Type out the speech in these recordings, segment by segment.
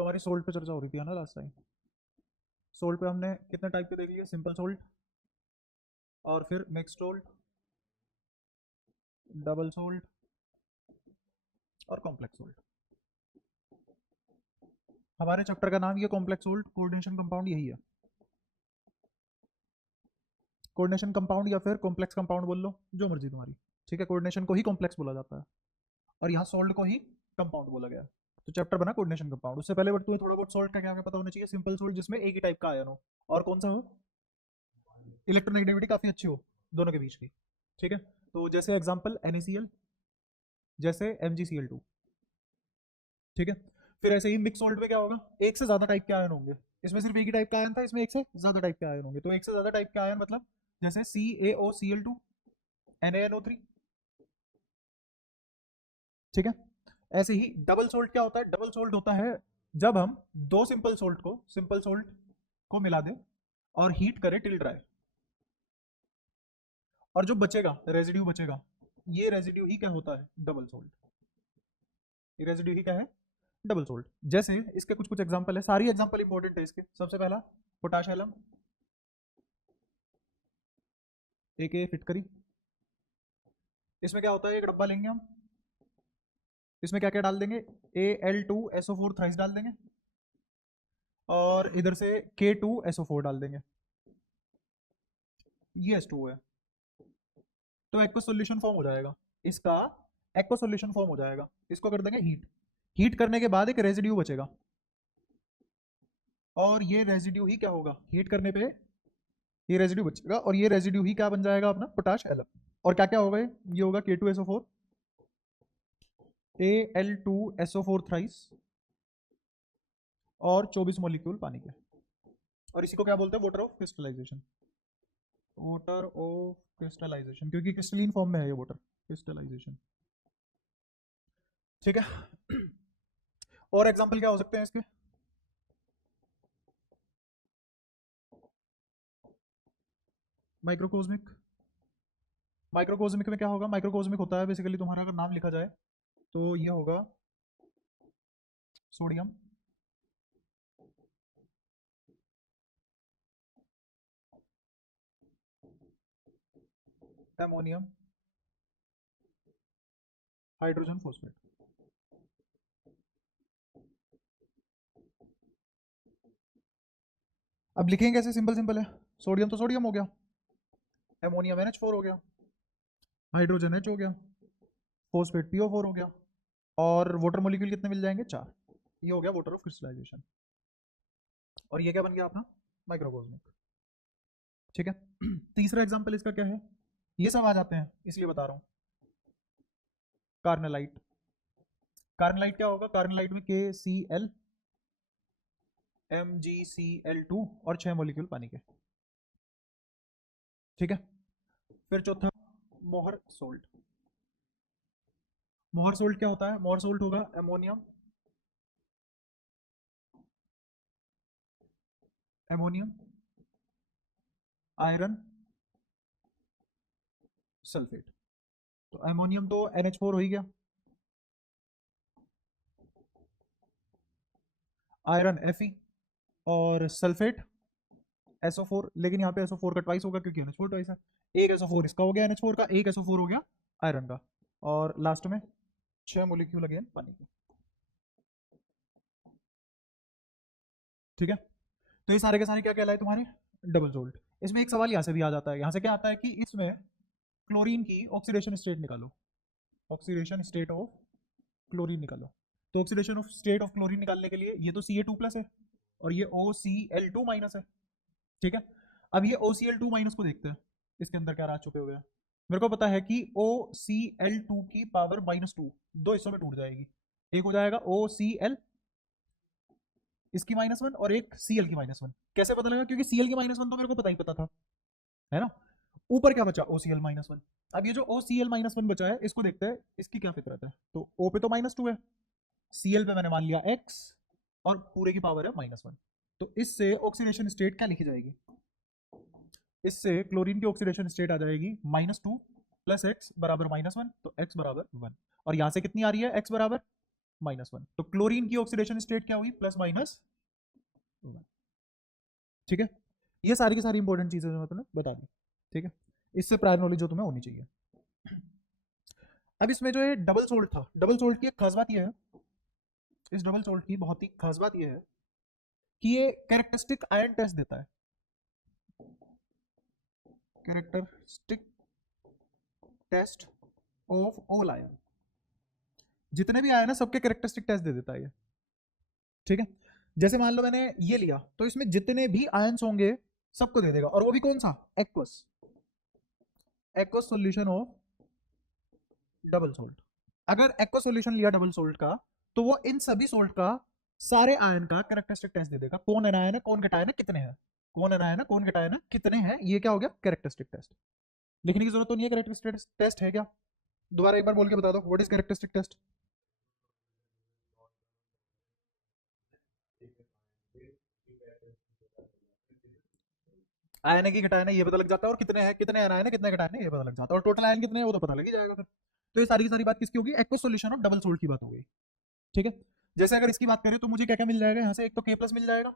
तो हमारी सोल्ट पे चर्चा हो रही थी है ना लास्ट टाइम। सोल्ट पे हमने कितने टाइप के देख लिए, सिंपल सोल्ट और फिर मिक्स सोल्ट, डबल सोल्ट और कॉम्प्लेक्स सोल्ट। हमारे चैप्टर का नाम ये कॉम्प्लेक्स सोल्ट कोऑर्डिनेशन कंपाउंड यही है। कोऑर्डिनेशन कंपाउंड या फिर कॉम्प्लेक्स कंपाउंड बोल लो, जो मर्जी तुम्हारी। ठीक है, कोऑर्डिनेशन को ही कॉम्प्लेक्स बोला जाता है और यहाँ सोल्ट को ही कंपाउंड बोला गया है। तो चैप्टर बना कोऑर्डिनेशन कंपाउंड। उससे पहले बट तुम्हें थोड़ा बहुत सोल्ट का क्या क्या पता होना चाहिए। सिंपल सोल्ट जिसमें एक ही टाइप का आयन हो, और कौन सा हो, इलेक्ट्रोनेगेटिविटी काफी अच्छी हो दोनों के बीच की। ठीक है, तो जैसे एग्जांपल NaCl, जैसे MgCl2। ठीक है, फिर ऐसे ही मिक्स सोल्ट में क्या होगा, एक से ज्यादा टाइप के आयन होंगे। इसमें सिर्फ एक ही टाइप का आयन था, इसमें एक से ज्यादा टाइप के आयन होंगे। तो एक से ज्यादा टाइप के आयन मतलब जैसे CaOCl2, NaNO3। ठीक है, ऐसे ही डबल सोल्ट क्या होता है, डबल सोल्ट होता है जब हम दो सिंपल सोल्ट को मिला दें और हीट करें टिल ड्राई, और जो बचेगा रेजिड्यू बचेगा, ये रेजिड्यू ही क्या होता है, डबल सोल्ट। ये रेजिड्यू ही क्या है, डबल सोल्ट। जैसे इसके कुछ कुछ एग्जांपल है, सारी एग्जांपल इंपॉर्टेंट है इसके। सबसे पहला पोटाश एलम, एक फिट करी। इसमें क्या होता है, एक डब्बा लेंगे हम, इसमें क्या क्या डाल देंगे, Al2SO4 थ्राइस डाल देंगे और इधर से K2SO4 डाल देंगे, ये H2O है। तो एक्वा सॉल्यूशन फॉर्म हो जाएगा इसका, एक्वा सॉल्यूशन फॉर्म हो जाएगा। इसको कर देंगे हीट, हीट करने के बाद एक रेजिड्यू बचेगा और ये रेजिड्यू ही क्या होगा, हीट करने पे ये रेजिड्यू बचेगा और ये रेजिड्यू ही क्या बन जाएगा अपना, पोटाश एलम। और क्या क्या होगा, ये होगा K2SO4, Al2SO4 थ्राइस और 24 मॉलिक्यूल पानी के। और इसी को क्या बोलते हैं, water of crystallisation. Water of crystallisation, क्योंकि क्रिस्टलीन फॉर्म में है ये वाटर, क्रिस्टलाइजेशन। ठीक है, और एग्जांपल क्या हो सकते हैं इसके, माइक्रोकोस्मिक। माइक्रोकोस्मिक में क्या होगा, माइक्रोकोस्मिक होता है बेसिकली तुम्हारा, अगर नाम लिखा जाए तो ये होगा सोडियम, एमोनियम, हाइड्रोजन फॉस्फेट। अब लिखेंगे कैसे, सिंपल सिंपल है। सोडियम तो सोडियम हो गया, एमोनियम NH4 हो गया, हाइड्रोजन H हो गया, फॉस्फेट PO4 हो गया, और वाटर मॉलिक्यूल कितने मिल जाएंगे, 4। ये हो गया वाटर ऑफ क्रिस्टलाइजेशन। और ये क्या बन गया अपना, माइक्रोकोस्मिक। ठीक है, तीसरा एग्जांपल इसका क्या है, ये सब आ जाते हैं इसलिए बता रहा हूँ। कार्नलाइट, कार्नलाइट क्या होगा, कार्नलाइट में KCl, MgCl2 और 6 मॉलिक्यूल पानी के। ठीक है, फिर चौथा मोहर सोल्ट। मोहर सोल्ट क्या होता है, मोहर सोल्ट होगा एमोनियम, एमोनियम, आयरन, सल्फेट। तो एमोनियम तो NH4 हो ही गया, आयरन Fe और सल्फेट SO4। लेकिन यहाँ पे SO4 का ट्वाइस होगा क्योंकि NH4 ट्वाइस है। एक SO4 इसका हो गया NH4 का, एक SO4 हो गया आयरन का, और लास्ट में 6 मोलिक्यूल अगेन पानी के। ठीक है, तो ये सारे के सारे क्या कहलाए तुम्हारे, डबल सोल्ट। इसमें एक सवाल यहाँ से भी आ जाता है, यहाँ से क्या आता है कि इसमें क्लोरीन की ऑक्सीडेशन स्टेट निकालो, ऑक्सीडेशन स्टेट ऑफ क्लोरीन निकालो। तो oxidation of state of chlorine निकालने के लिए ये तो Ca2+ है और ये OCl2- है। ठीक है, अब ये OCl2- को देखते हैं, इसके अंदर क्या राज छुपे हुए हैं। मेरे को पता है कि OCl2 की पावर -2 दो हिस्सों में टूट जाएगी। एक हो जाएगा OCl इसकी -1 और एक Cl की -1। कैसे पता लगा, क्योंकि Cl की -1 तो मेरे को पता ही पता था, है ना। ऊपर क्या बचा, OCl-1। अब ये जो OCl-1 बचा है, इसको देखते हैं इसकी क्या फितरत है। तो O पे तो -2 है, Cl पे मैंने मान लिया x, और पूरे की पावर है -1। तो इससे ऑक्सीडेशन स्टेट क्या लिखी जाएगी, इससे क्लोरीन की ऑक्सीडेशन स्टेट आ जाएगी -2 + x = -1, तो x = 1। और यहां से कितनी आ रही है, x बराबर -1। तो क्लोरीन की ऑक्सीडेशन स्टेट क्या हुई, +-1। ठीक है, ये सारी की सारी इंपॉर्टेंट चीजें मैं तुम्हें बता दी। ठीक है, इससे प्रायर नॉलेज जो तुम्हें होनी चाहिए। अब इसमें जो ये डबल सोल्ट था, डबल सोल्ट की एक खास बात ये है, इस डबल सोल्ट की बहुत ही खास बात ये है कि ये कैरेक्टरिस्टिक आयन टेस्ट देता है। Characteristic test of all ion, जितने भी आयन है सबके कैरेक्टरिस्टिक टेस्ट दे देता है ये। ठीक है, जैसे मान लो मैंने ये लिया, तो इसमें जितने भी आयन्स होंगे सबको दे देगा, और वो भी कौन सा, aqueous, aqueous solution of double salt. अगर एक्वस सॉल्यूशन लिया डबल सोल्ट का, तो वो इन सभी सोल्ट का, सारे आयन का कैरेक्टरिस्टिक टेस्ट दे देगा, कौन एनायन है, कौन कैटायन है, कितने हैं, कौन एनायन है, कौन कैटायन है, कितने हैं, ये क्या हो गया, कैरेक्टरिस्टिक टेस्ट। लिखने की जरूरत तो नहीं है, कैरेक्टरिस्टिक टेस्ट है क्या, दोबारा एक बार बोल के बता दो, what is characteristic test. Ion है कि घटायन है ये पता लग जाता है, और कितने हैं, कितने आयन है, कितने घटायन है ये पता लग जाता है, और टोटल आयन कितने हैं वो तो पता लग ही जाएगा फिर। तो ये सारी की सारी बात किसकी होगी, aqueous solution of double salt की बात होगी। ठीक है, जैसे अगर इसकी बात करें तो मुझे क्या क्या मिल जाएगा यहाँ से, एक तो K प्लस मिल जाएगा,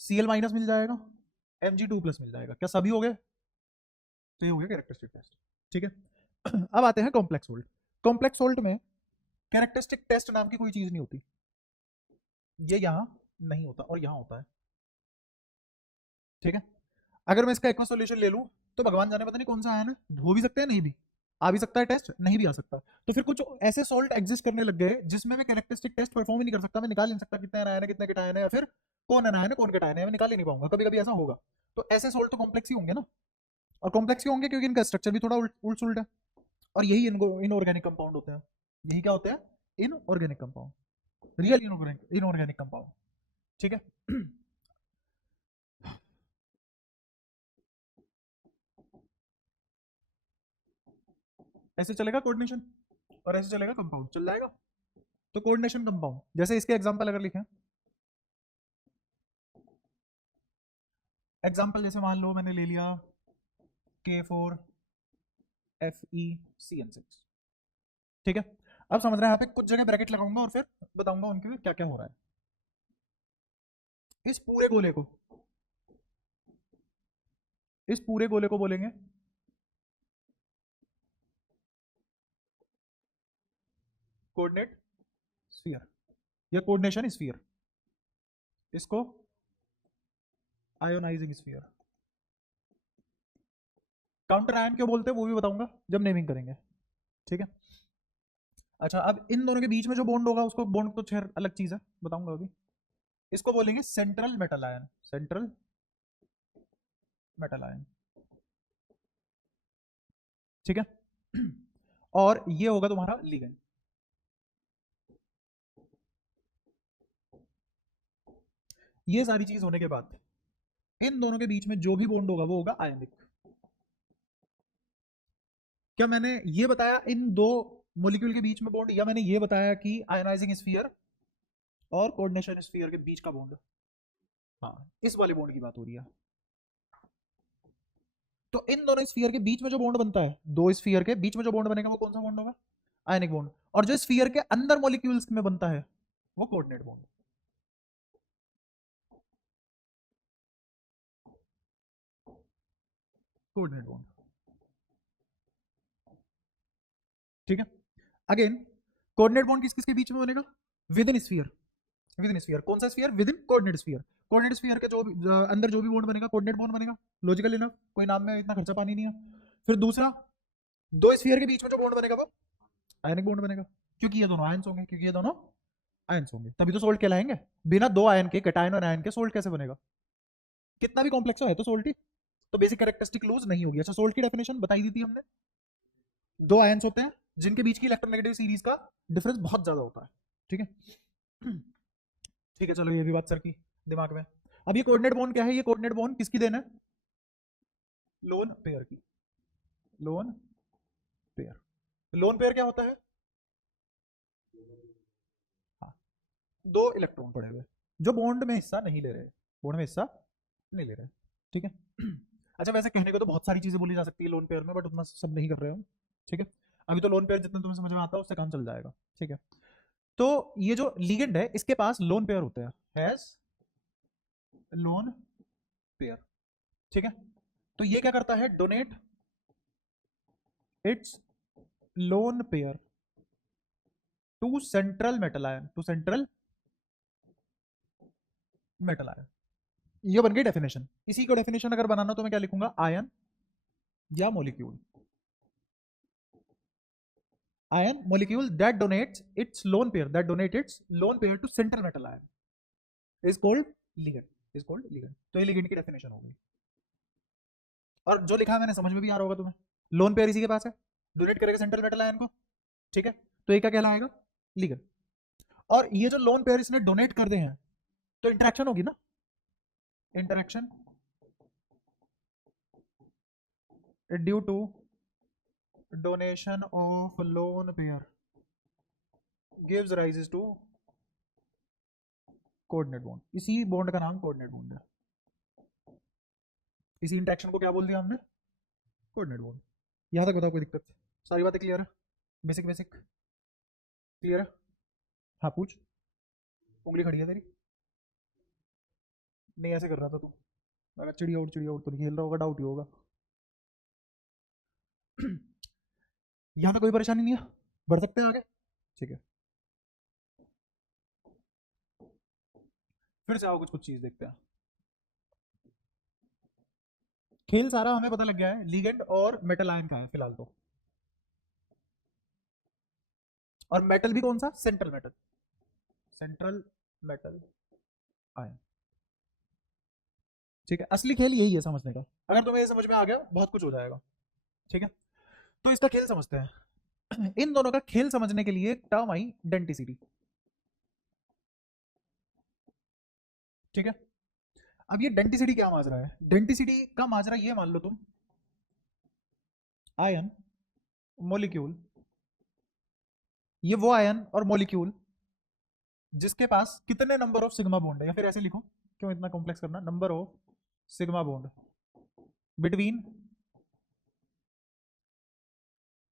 Cl- मिल जाएगा, Mg2+ मिल जाएगा, क्या सभी हो गए, तो ये हो गया कैरेक्टरिस्टिक टेस्ट। ठीक है, अब आते हैं कॉम्प्लेक्स सोल्ट। कॉम्प्लेक्स सोल्ट में कैरेक्टरिस्टिक टेस्ट नाम की कोई चीज नहीं होती, ये यहाँ नहीं होता और यहाँ होता है। ठीक है, अगर मैं इसका एक्वा सॉल्यूशन ले लूं, तो भगवान जाने पता नहीं कौन सा आयन है, हो भी सकते हैं नहीं भी, आ भी सकता है टेस्ट, नहीं भी आ सकता। तो फिर कुछ ऐसे सॉल्ट एग्जिस्ट करने लग गए जिसमें मैं कैरेक्टरिस्टिक टेस्ट परफॉर्म ही नहीं कर सकता, मैं निकाल नहीं सकता कितने आयन है, कितने कैटायन है, या फिर कौन आयन है, कौन कैटायन है, मैं निकाल ही नहीं पाऊंगा, कभी कभी ऐसा होगा। तो ऐसे सॉल्ट तो कॉम्प्लेक्स ही होंगे ना, और कॉम्प्लेक्स क्यों होंगे, क्योंकि इनका स्ट्रक्चर भी थोड़ा उल्ट सुलट है, और यही इनऑर्गेनिक कंपाउंड होते हैं, यही क्या होते हैं, inorganic compound, real inorganic compound. ठीक है, ऐसे चलेगा कोऑर्डिनेशन, और ऐसे चलेगा कंपाउंड, चल जाएगा। तो कोऑर्डिनेशन कंपाउंड, जैसे इसके एग्जांपल अगर लिखें, एग्जांपल जैसे मान लो मैंने ले लिया K4FeCN6। ठीक है, अब समझ रहे हैं, यहाँ पे कुछ जगह ब्रैकेट लगाऊंगा और फिर बताऊंगा उनके लिए क्या क्या हो रहा है। इस पूरे गोले को, इस पूरे गोले को बोलेंगे कोऑर्डिनेट स्फीयर या कोऑर्डिनेशन स्फीयर, इसको आयोनाइजिंग स्फीयर। काउंटर आयन क्यों बोलते हैं वो भी बताऊंगा जब नेमिंग करेंगे। ठीक है, अच्छा अब इन दोनों के बीच में जो बॉन्ड होगा, उसको बॉन्ड तो खैर अलग चीज है, बताऊंगा अभी। इसको बोलेंगे central metal ion, central metal ion. ठीक है, और ये होगा तुम्हारा लिगेंड। ये सारी चीज होने के बाद इन दोनों के बीच में जो भी बॉन्ड होगा वो होगा आयनिक। क्या मैंने ये बताया इन दो मॉलिक्यूल के बीच में बॉन्ड, या मैंने ये बताया कि आयनाइजिंग स्फीयर और कोऑर्डिनेशन स्फीयर के बीच का बॉन्ड, हाँ इस वाले बॉन्ड की बात हो रही है। तो इन दोनों स्फीयर के बीच में जो बॉन्ड बनता है, दो स्फीयर के बीच में जो बॉन्ड बनेगा वो कौन सा बॉन्ड होगा, आयनिक बॉन्ड। और जो स्फीयर के अंदर मॉलिक्यूल्स में बनता है वो कोऑर्डिनेट बॉन्ड। Coordinate bond. ठीक है, अगेन कोऑर्डिनेट बॉन्ड किस किस के बीच में बनेगा, with in sphere, with in sphere, कौन सा sphere, with in coordinate sphere. Coordinate sphere के जो भी अंदर जो भी बॉन्ड बनेगा कोऑर्डिनेट बॉन्ड बनेगा, लॉजिकल इनफ, कोई नाम में इतना खर्चा पानी नहीं है। फिर दूसरा, दो स्फीयर के बीच में जो बॉन्ड बनेगा वो आयनिक बॉन्ड बनेगा, क्योंकि ये दोनों आयन्स होंगे, क्योंकि ये दोनों आयन्स होंगे, तभी तो सोल्ट कहलाएंगे। बिना दो आयन के, कैटायन और आयन के, सोल्ट कैसे बनेगा, कितना भी कॉम्प्लेक्स हो है तो सोल्ट ही। तो बेसिक कैरेक्टरिस्टिक लूज नहीं होगी। अच्छा सोल्ट की डेफिनेशन बताई दी थी हमने, दो आयन्स होते हैं जिनके बीच की इलेक्ट्रोनेगेटिव सीरीज का डिफरेंस बहुत ज्यादा होता है। ठीक है, ठीक है, चलो ये भी बात सर की दिमाग में। अब ये कोऑर्डिनेट बॉन्ड क्या है, ये कोऑर्डिनेट बॉन्ड किसकी देन है, लोन पेयर की, लोन पेयर। लोन पेयर क्या होता है, हाँ, दो इलेक्ट्रॉन पड़े हुए जो बॉन्ड में हिस्सा नहीं ले रहे, बॉन्ड में हिस्सा नहीं ले रहे। ठीक है, अच्छा वैसे कहने को तो बहुत सारी चीजें बोली जा सकती है लोन पेयर में, बट उतना सब नहीं कर रहे हम। ठीक है, अभी तो लोन पेयर जितना तुम्हें समझ में आता है उससे काम चल जाएगा। ठीक है, तो ये जो लिगेंड है इसके पास लोन पेयर होते हैं, हैज लोन पेयर, ठीक है। तो ये क्या करता है, donate its lone pair to central metal ion, to central metal ion. ये बन गई डेफिनेशन। इसी को डेफिनेशन अगर बनाना तो मैं क्या लिखूंगा, आयन या molecule, ion molecule that donates its lone pair, that donate its lone pair to central metal ion is called ligand, is called ligand. तो ये लिगेंड की डेफिनेशन हो गई। और जो लिखा है मैंने समझ में भी आ रहा होगा तुम्हें, लोन पेयर इसी के पास है, डोनेट करेगा सेंट्रल मेटल आयन को, ठीक है। तो ये क्या कहलाएगा, लिगेंड। और ये जो लोन पेयर इसने डोनेट कर दे हैं तो इंटरेक्शन होगी ना, interaction due to donation of lone pair gives rises to coordinate bond. इसी बॉन्ड का नाम कोऑर्डिनेट बॉन्ड है। इसी इंटरेक्शन को क्या बोल दिया हमने, कोऑर्डिनेट बॉन्ड। यहां तक बताओ कोई दिक्कत, सारी बातें क्लियर है, बेसिक बेसिक क्लियर है। हाँ पूछ, उंगली खड़ी है तेरी, नहीं ऐसे कर रहा था तू, अगर चिड़िया उड़ तो नहीं खेल रहा होगा, डाउट ही होगा। यहां तक कोई परेशानी नहीं है, बढ़ सकते हैं आगे, ठीक है। फिर से आओ कुछ कुछ चीज देखते हैं। खेल सारा हमें पता लग गया है, लिगेंड और मेटल आयन का है फिलहाल तो। और मेटल भी कौन सा, central metal, central metal ion, ठीक है। असली खेल यही है समझने का, अगर तुम्हें ये समझ में आ गया बहुत कुछ हो जाएगा, ठीक है। तो इसका खेल समझते हैं। इन दोनों का खेल समझने के लिए एक टर्म आई, डेंटिसिटी, ठीक है। अब ये डेंटिसिटी क्या माजरा है, डेंटिसिटी का माजरा ये मान लो तुम, आयन मॉलिक्यूल, ये वो आयन और मॉलिक्यूल जिसके पास कितने नंबर ऑफ सिग्मा बॉन्ड है, या फिर ऐसे लिखो, क्यों इतना कॉम्प्लेक्स करना, number of sigma bond between.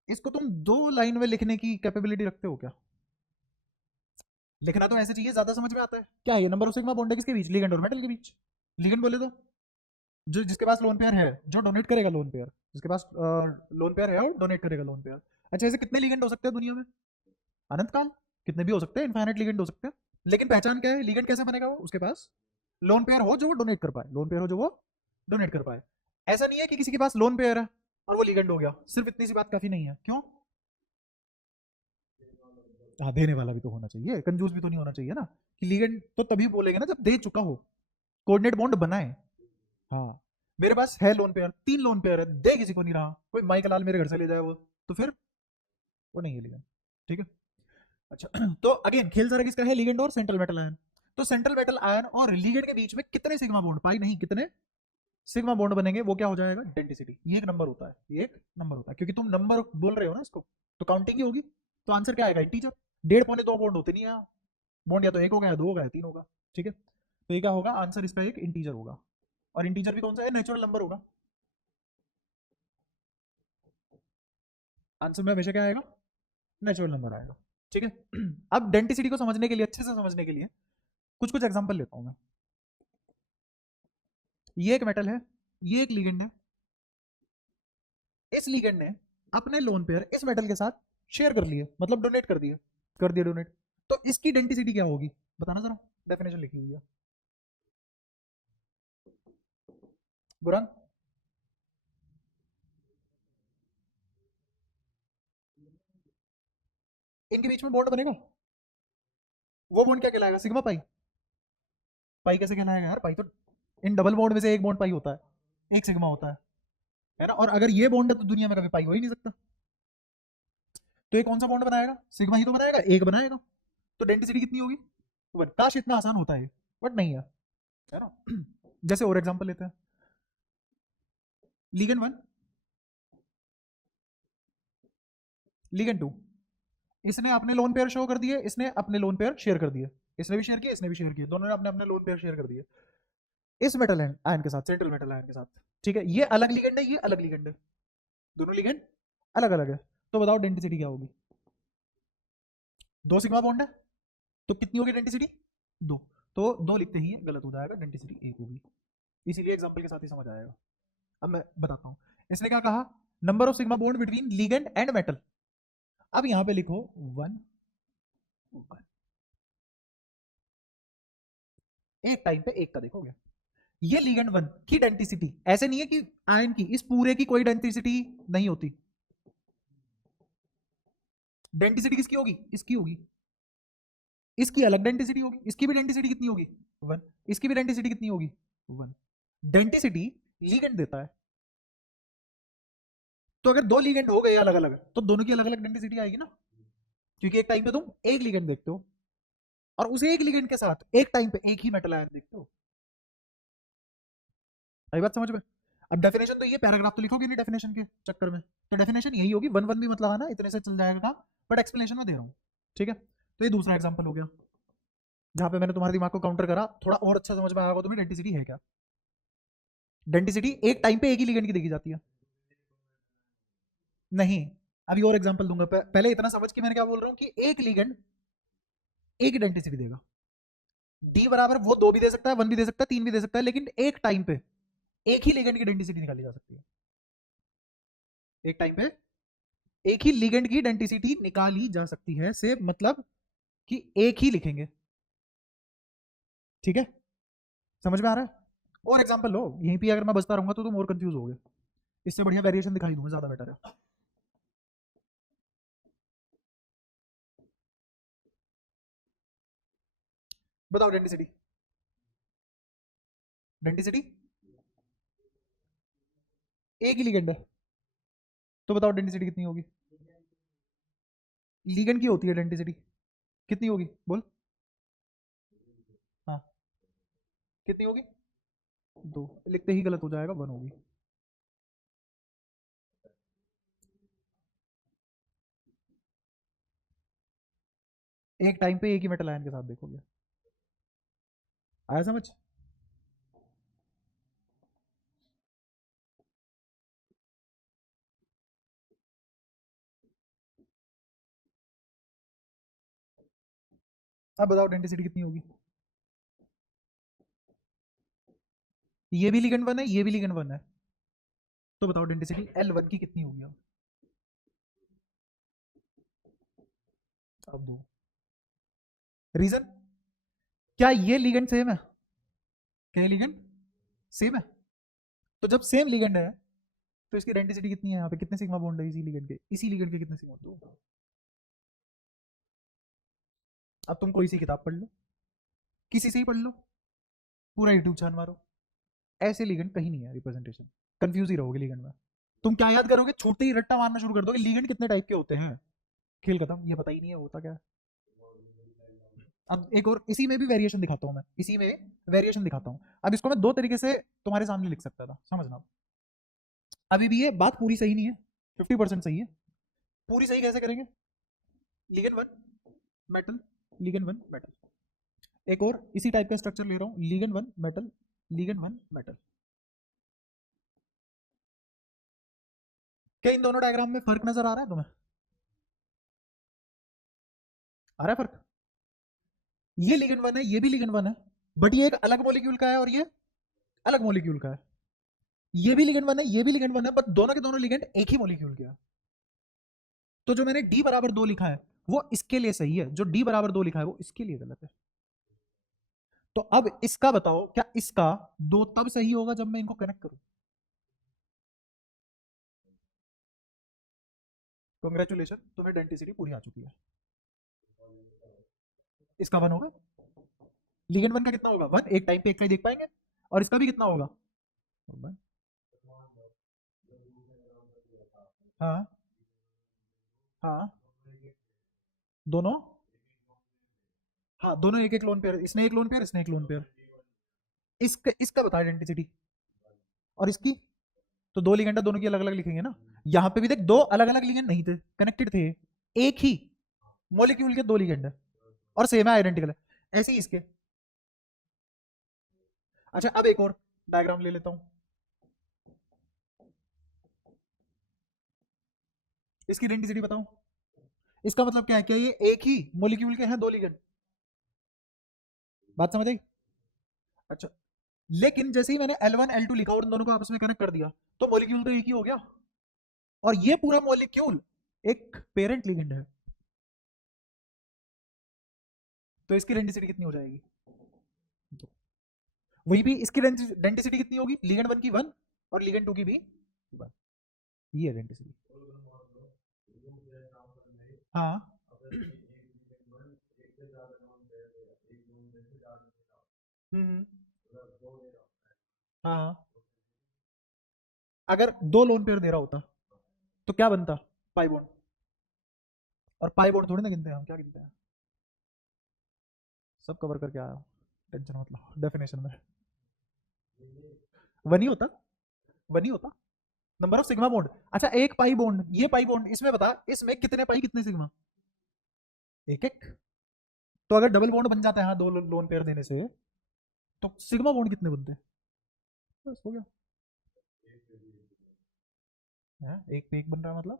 इसको तुम दो लाइन में लिखने की कैपेबिलिटी रखते हो क्या, लिखना तो ऐसे चाहिए, ज्यादा समझ में आता है। क्या है ये, नंबर ऑफ सिग्मा बॉन्ड है किसके बीच, लिगेंड और मेटल के बीच। लिगेंड बोले तो जो जिसके पास लोन पेयर है, जो डोनेट करेगा लोन पेयर, जिसके पास लोन पेयर है और डोनेट करेगा लोन पेयर। अच्छा ऐसे कितने लिगेंड हो सकते हैं दुनिया में, अनंत काल, कितने भी हो सकते हैं, इनफाइनाइट लिगेंड हो सकते हैं। लेकिन पहचान क्या है, लिगेंड कैसे बनेगा, वो उसके पास लोन पेयर हो जो वो डोनेट कर पाए, लोन पेयर हो जो वो डोनेट कर पाए। ऐसा नहीं है कि किसी के पास लोन पेयर है और वो लिगेंड हो गया, सिर्फ इतनी सी बात काफी नहीं है, क्यों, हाँ देने वाला भी तो होना चाहिए, कंजूस भी तो नहीं होना चाहिए ना, कि लिगेंड तो तभी बोलेंगे ना जब दे चुका हो, कोऑर्डिनेट बॉन्ड बनाए। हाँ मेरे पास है लोन पेयर, 3 लोन पेयर है, दे किसी को नहीं रहा, कोई माइक लाल मेरे घर से ले जाए वो, तो फिर वो नहीं है लिगेंड, ठीक है। अच्छा तो अगेन खेल सारा किसका है, लिगेंड और सेंट्रल मेटल आयन। तो सेंट्रल मेटल आयन और लिगेंड के बीच में कितने सिग्मा बॉन्ड, पाई नहीं कितने सिग्मा बॉन्ड बनेंगे, वो क्या हो जाएगा, डेंसिटी। ये एक नंबर होता है, ये एक नंबर होता है, क्योंकि तुम नंबर बोल रहे हो ना इसको, तो काउंटिंग ही होगी। तो आंसर क्या आएगा, इंटीजर। 1.5 पौने 2 बॉन्ड होते नहीं यार, बॉन्ड या तो एक होगा या दो होगा या तीन होगा, ठीक है। तो ये क्या होगा, आंसर इसका एक इंटीजर होगा। और इंटीजर भी कौन सा है, नेचुरल नंबर होगा। आंसर में हमेशा क्या आएगा, नेचुरल नंबर आएगा, ठीक है। अब डेंटिसिटी को समझने के लिए, अच्छे से समझने के लिए कुछ कुछ एग्जांपल लेता हूं मैं। ये एक मेटल है, ये एक लिगेंड है, इस लिगेंड ने अपने लोन पेयर इस मेटल के साथ शेयर कर लिए, मतलब डोनेट कर दिए, कर दिया डोनेट। तो इसकी डेंसिटी क्या होगी बताना जरा, डेफिनेशन लिखी हुई है बुरान। इनके बीच में बॉन्ड बनेगा, वो बॉन्ड क्या कहलाएगा, सिग्मा पाई। पाई कैसे कहलाएगा यार, पाई तो इन डबल बॉन्ड में से एक बॉन्ड पाई होता है, एक सिग्मा होता है ना। और अगर ये बॉन्ड है तो दुनिया में कभी पाई हो ही नहीं सकता। तो ये कौन सा बॉन्ड बनाएगा, सिग्मा ही तो बनाएगा, एक बनाएगा। तो डेंसिटी कितनी होगी, वन। काश इतना आसान होता है बट नहीं है ना। जैसे और एग्जांपल लेते हैं, लिगेंड 1, लिगेंड 2, इसने अपने लोन पेयर शो कर दिए, इसने अपने लोन पेयर शेयर कर दिए, इसने भी शेयर किया, इसने भी शेयर किया, दोनों ने अपने अपने लोन पेयर शेयर कर दिए इस मेटल आयन के साथ, सेंट्रल मेटल आयन के साथ, ठीक है। ये अलग लिगेंड है, ये अलग लिगेंड है, दोनों लिगेंड अलग अलग है। तो बताओ डेंसिटी क्या होगी, 2 सिग्मा बॉन्ड है, तो कितनी होगी डेंसिटी? 2। तो 2 लिखते ही गलत हो जाएगा, डेंसिटी 1 होगी। इसीलिए एग्जांपल के साथ ही समझ आएगा। अब मैं बताता हूं इसने क्या कहा, number of sigma bond between ligand and metal. अब यहां पे लिखो 1 एक टाइम पे एक का देखोगे। ये लिगेंड 1 की डेंसिटी, ऐसे नहीं है कि आयन की इस पूरे की कोई डेंसिटी नहीं होती। डेंसिटी किसकी होगी? इसकी होगी। इसकी अलग डेंसिटी होगी, इसकी भी डेंसिटी कितनी होगी? 1। इसकी भी डेंसिटी कितनी होगी? 1। डेंसिटी लिगेंड देता है। तो अगर दो लिगेंड हो गए अलग अलग तो दोनों की अलग अलग डेंसिटी आएगी ना, क्योंकि एक टाइम पे तुम एक लिगेंड देखते हो और उस एक लिगेंड के साथ एक टाइम पे एक ही मेटल आयन देखते हो। आई बात समझ में? अब डेफिनेशन तो ये, पैराग्राफ तो लिखोगे नहीं डेफिनेशन के चक्कर में, तो डेफिनेशन यही होगी, 1 1 भी मतलब आना इतने से चल जाएगा काम, बट एक्सप्लेनेशन में दे रहा हूँ। ठीक है, तो ये दूसरा एग्जाम्पल हो गया जहां पे मैंने तुम्हारे दिमाग को काउंटर करा, थोड़ा और अच्छा समझ में आया होगा तुम्हें डेंसिटी है क्या। डेंसिटी एक टाइम पे एक ही लिगेंड की देखी जाती है। नहीं, अभी और एग्जांपल दूंगा, पहले इतना समझ के मैंने क्या बोल रहा हूँ कि एक लिगेंड एक डेंसिटी देगा। डी बराबर वो 2 भी दे सकता है, 1 भी दे सकता है, 3 भी दे सकता है, लेकिन एक टाइम पे एक ही लिगेंड की डेंसिटी निकाली जा सकती है। एक टाइम पे एक ही लिगेंड की डेंसिटी निकाली जा सकती है, से मतलब कि एक ही लिखेंगे। ठीक है, समझ में आ रहा है? और एग्जांपल लो, यहीं पे अगर मैं बचता रहूंगा तो तुम और कंफ्यूज हो गए, इससे बढ़िया वेरिएशन दिखाई दूंगा, ज्यादा बेटर है। बताओ डेंसिटी, डेंसिटी एक ही लिगेंड है, तो बताओ डेंसिटी कितनी होगी? लिगेंड की होती है डेंसिटी, कितनी होगी बोल? हाँ, कितनी होगी? 2। लिखते ही गलत हो जाएगा, 1 होगी। एक टाइम पे एक ही मेटल आयन के साथ देखोगे। आया समझ? अब बताओ डेंसिटी कितनी होगी? ये भी लिगेंड 1 है, ये भी लिगेंड 1 है, तो बताओ डेंसिटी L1 की कितनी होगी? अब दो रीजन, क्या ये लिगेंड सेम है? क्या लिगेंड सेम है? तो जब सेम लिगेंड है तो इसकी डेंसिटी कितनी है? यहाँ पे कितने सिग्मा बॉन्ड है इसी लिगेंड के, इसी लिगेंड के कितने सिग्मा? तो अब तुम कोई सी किताब पढ़ लो, किसी से ही पढ़ लो, पूरा यूट्यूब छान मारो, ऐसे लिगेंड कहीं नहीं है रिप्रेजेंटेशन, कंफ्यूज ही रहोगे लिगेंड में। तुम क्या याद करोगे? छूटते ही रट्टा मारना शुरू कर दोगे, लिगेंड कितने टाइप के होते हैं, खेल खत्म, ये पता ही नहीं है होता क्या है। अब एक और इसी में भी वेरिएशन दिखाता हूँ मैं, इसी में वेरिएशन दिखाता हूँ। अब इसको मैं दो तरीके से तुम्हारे सामने लिख सकता था, समझना। अभी भी ये बात पूरी सही नहीं है, 50% सही है। पूरी सही कैसे करेंगे? Ligand 1 metal, ligand 1 metal. एक और इसी टाइप का स्ट्रक्चर ले रहा हूँ, लिगेंड 1 मेटल, लिगेंड 1 मेटल। क्या इन दोनों डायग्राम में फर्क नजर आ रहा है तुम्हें? आ रहा है फर्क? ये लिगेंड 1 है, ये भी लिगेंड 1 है, बट ये एक अलग मॉलिक्यूल का है और ये अलग मॉलिक्यूल का है। ये भी लिगेंड 1 है, ये भी लिगेंड 1 है, बट दोनों के दोनों लिगेंड एक ही मॉलिक्यूल के हैं। तो जो मैंने डी बराबर 2 लिखा है वो इसके लिए सही है, जो डी बराबर 2 लिखा है वो इसके लिए गलत है। तो अब इसका बताओ, क्या इसका 2 तब सही होगा जब मैं इनको कनेक्ट करूं? कांग्रेचुलेशन, तुम्हें डेंसिटी पूरी आ चुकी है। इसका 1 होगा, लिगेंड 1 का कितना होगा? 1। एक टाइम पे एक का ही देख पाएंगे, और इसका भी कितना होगा? 1। हाँ हाँ, दोनों, हाँ दोनों एक एक लोन पेयर, इसने एक लोन पेयर, इसने एक लोन पेयर। इसका इसका बता डेंसिटी, और इसकी, तो दो लिगेंड है, दोनों की अलग अलग लिखेंगे ना। यहाँ पे भी देख, दो अलग अलग लिगेंड नहीं थे, कनेक्टेड थे, एक ही मॉलिक्यूल के दो लिगेंड है और सेम है, आइडेंटिकल है। ऐसे ही इसके। अच्छा, अब एक और डायग्राम ले लेता हूं, इसकी डेंसिटी बताऊं। इसका मतलब क्या है? क्या ये एक ही मॉलिक्यूल के हैं दो लिगेंड? बात समझ आई? अच्छा, लेकिन जैसे ही मैंने L1 L2 लिखा और उन दोनों को आपस में कनेक्ट कर दिया तो मॉलिक्यूल तो एक ही हो गया, और ये पूरा मॉलिक्यूल एक पेरेंट लिगेंड है, तो इसकी डेंसिटी कितनी हो जाएगी? तो वही भी इसकी डेंसिटी कितनी होगी? लिगेंड 1 की 1 और लिगेंड 2 की भी 1, ये है डेंसिटी। हाँ हम्म हाँ हाँ। अगर दो लोन पेयर दे रहा होता तो क्या बनता? Pi bond. और पाई बॉन्ड थोड़ी ना गिनते हैं हम, क्या गिनते हैं? सब कवर करके आया हूँ, टेंशन मतलब डेफिनेशन में वन ही होता, वन ही होता। Number of sigma bond. अच्छा एक पाई बॉन्ड, ये पाई बॉन्ड, इसमें बता इसमें कितने पाई कितने सिग्मा? एक एक। तो अगर डबल बॉन्ड बन जाता है हाँ दो लोन पेयर देने से, तो सिग्मा बॉन्ड कितने बनते हैं? बस हो गया। हाँ, एक पे एक बन रहा है मतलब।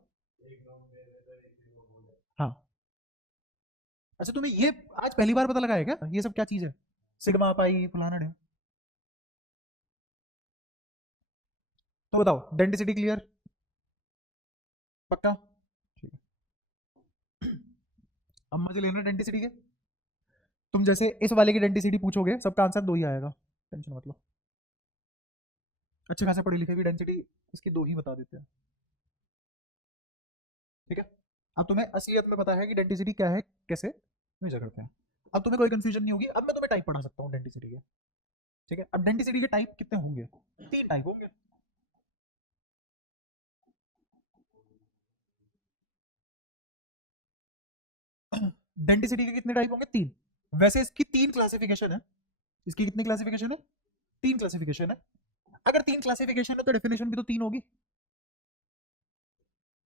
हाँ। अच्छा तुम्हें ये आज पहली बार पता लगा है क्या ये सब क्या चीज है? सिग्मा पाई फलाना है। तो बताओ डेंसिटी क्लियर? पक्का? ठीक है। अब मजे लेना डेंसिटी के। तुम जैसे इस वाले की डेंसिटी पूछोगे सबका आंसर दो ही आएगा, टेंशन मतलब। अच्छे खासे पढ़े लिखे भी डेंसिटी इसकी दो ही बता देते हैं। ठीक है। अब तुम्हें असलियत में पता है कि डेंसिटी क्या है, कैसे मेजर करते हैं। अब तुम्हें कोई कंफ्यूजन नहीं होगी, अब मैं तुम्हें टाइप पढ़ा सकता हूँ डेंसिटी के। ठीक है, अब डेंसिटी के टाइप कितने होंगे? तीन टाइप होंगे। डेंसिटी के कितने टाइप होंगे? तीन। वैसे इसकी तीन क्लासिफिकेशन है। इसकी कितनी क्लासिफिकेशन है? तीन क्लासिफिकेशन है। अगर तीन क्लासिफिकेशन है तो डेफिनेशन भी तो तीन होगी।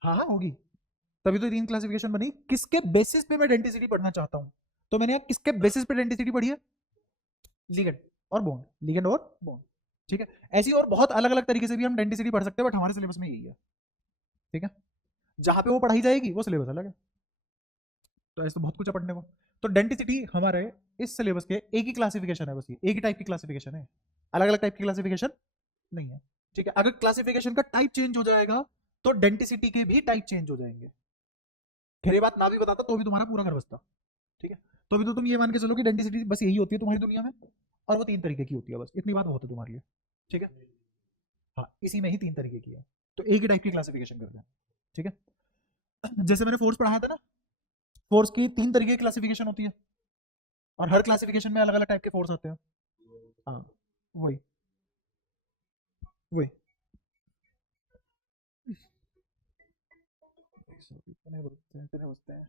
हाँ हाँ होगी। तभी तो तीन क्लासिफिकेशन बनी। किसके बेसिस पे मैं डेंसिटी पढ़ना चाहता हूँ? तो मैंने यहाँ किसके बेसिस पे डेंसिटी पढ़ी है? लिगेंड और बॉन्ड, लिगेंड और बॉन्ड। ठीक है। ऐसी और बहुत अलग अलग तरीके से भी हम डेंसिटी पढ़ सकते हैं, बट हमारे सिलेबस में यही है। ठीक है। जहां पे वो पढ़ाई जाएगी वो सिलेबस अलग है। तो ऐसे तो बहुत कुछ है पढ़ने को। तो डेंसिटी हमारे इस सिलेबस के एक ही क्लासिफिकेशन है, बस ये एक ही टाइप की क्लासिफिकेशन है, अलग अलग टाइप की क्लासिफिकेशन नहीं है। ठीक है। अगर क्लासिफिकेशन का टाइप चेंज हो जाएगा तो डेंसिटी के भी टाइप चेंज हो जाएंगे। फिर ये बात ना भी बताता तो भी तुम्हारा पूरा घर बसता। ठीक है। तो अभी तो तुम ये मान के चलो कि डेंसिटी बस यही होती है तुम्हारी दुनिया में, और वो तीन तरीके की होती है, बस इतनी बात बहुत है तुम्हारे लिए। ठीक है। हाँ इसी में ही तीन तरीके की है। तो एक ही टाइप की क्लासिफिकेशन करते हैं। ठीक है। जैसे मैंने फोर्स पढ़ाया था ना, फोर्स की तीन तरीके की क्लासिफिकेशन होती है, और हर क्लासिफिकेशन में अलग अलग टाइप के फोर्स आते हैं। हाँ वही वही। इतने बजते हैं इतने बजते हैं,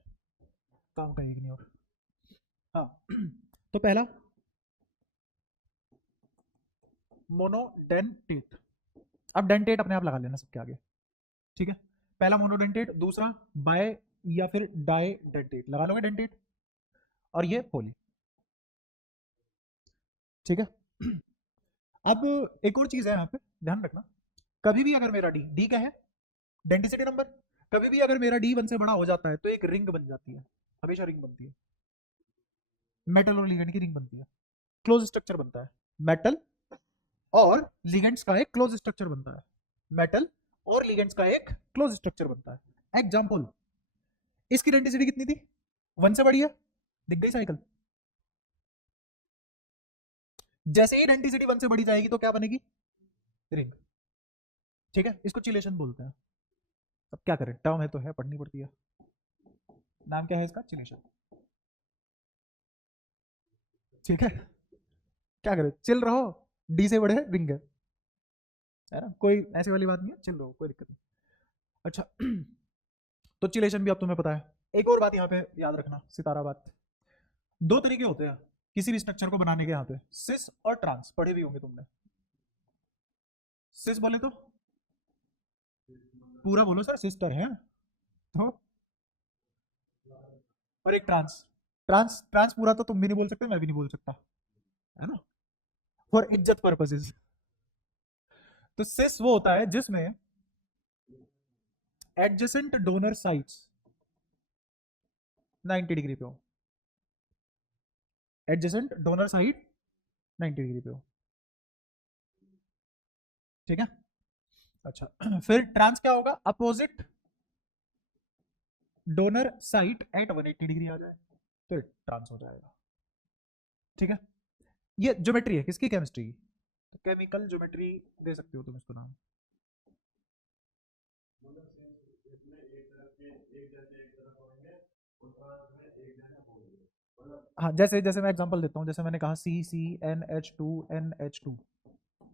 काम का एक नहीं और। हाँ तो पहला मोनोडेंटेट। अब डेंटेट अपने आप लगा लेना सबके आगे। ठीक है। पहला मोनोडेंटेट, दूसरा बाय या फिर डाई डेंटेट लगा लोगे डेंटेट, और ये पोली। ठीक है। अब एक और चीज है यहाँ पे ध्यान रखना, कभी भी अगर मेरा डी डी क्या है? Density number. कभी भी अगर मेरा डी वन से बड़ा हो जाता है तो एक रिंग बन जाती है, हमेशा रिंग बनती है। मेटल और लिगेंड की रिंग बनती है, क्लोज स्ट्रक्चर बनता है। मेटल और लिगेंड्स का एक क्लोज स्ट्रक्चर बनता है। मेटल और लिगेंड्स का एक क्लोज स्ट्रक्चर बनता है। एग्जांपल, इसकी डेंसिटी कितनी थी? वन से बड़ी है, दिख गई साइकिल। जैसे ही डेंसिटी वन से बढ़ी जाएगी तो क्या बनेगी? रिंग। ठीक है, इसको चिलेशन बोलते हैं। अब क्या करें, टर्म है तो है, पढ़नी पड़ती है। नाम क्या है इसका? चिलेशन। ठीक है। क्या करें, चिल रहो, डी से बड़े रिंग है ना, कोई ऐसी वाली बात नहीं है, चिल रहो कोई दिक्कत नहीं। अच्छा तो चिलेशन भी अब तुम्हें पता है। एक और बात यहाँ पे याद रखना, सितारा बात। दो तरीके होते हैं किसी भी स्ट्रक्चर को बनाने के, यहाँ पे सिस और ट्रांस पढ़े भी होंगे तुमने। सिस बोले तो पूरा बोलो सर, सिस्टर है तो, और एक ट्रांस। ट्रांस ट्रांस पूरा तो तुम भी नहीं बोल सकते, मैं भी नहीं बोल सकता, है ना, फॉर इज्जत पर्पसेस। तो सिस वो होता है जिसमें एडजेसेंट डोनर साइट्स 90 डिग्री पे हो। एडजेसेंट डोनर साइड 90 डिग्री पे हो, ठीक है। अच्छा फिर ट्रांस क्या होगा, opposite donor side at 180 degree आ जाए, फिर ट्रांस हो जाएगा, ठीक है। ये ज्योमेट्री है किसकी, केमिस्ट्री की, तो केमिकल ज्योमेट्री दे सकते हो तुम इसको नाम। हाँ जैसे जैसे मैं एग्जांपल देता हूँ, जैसे मैंने कहा C C N H two N H two,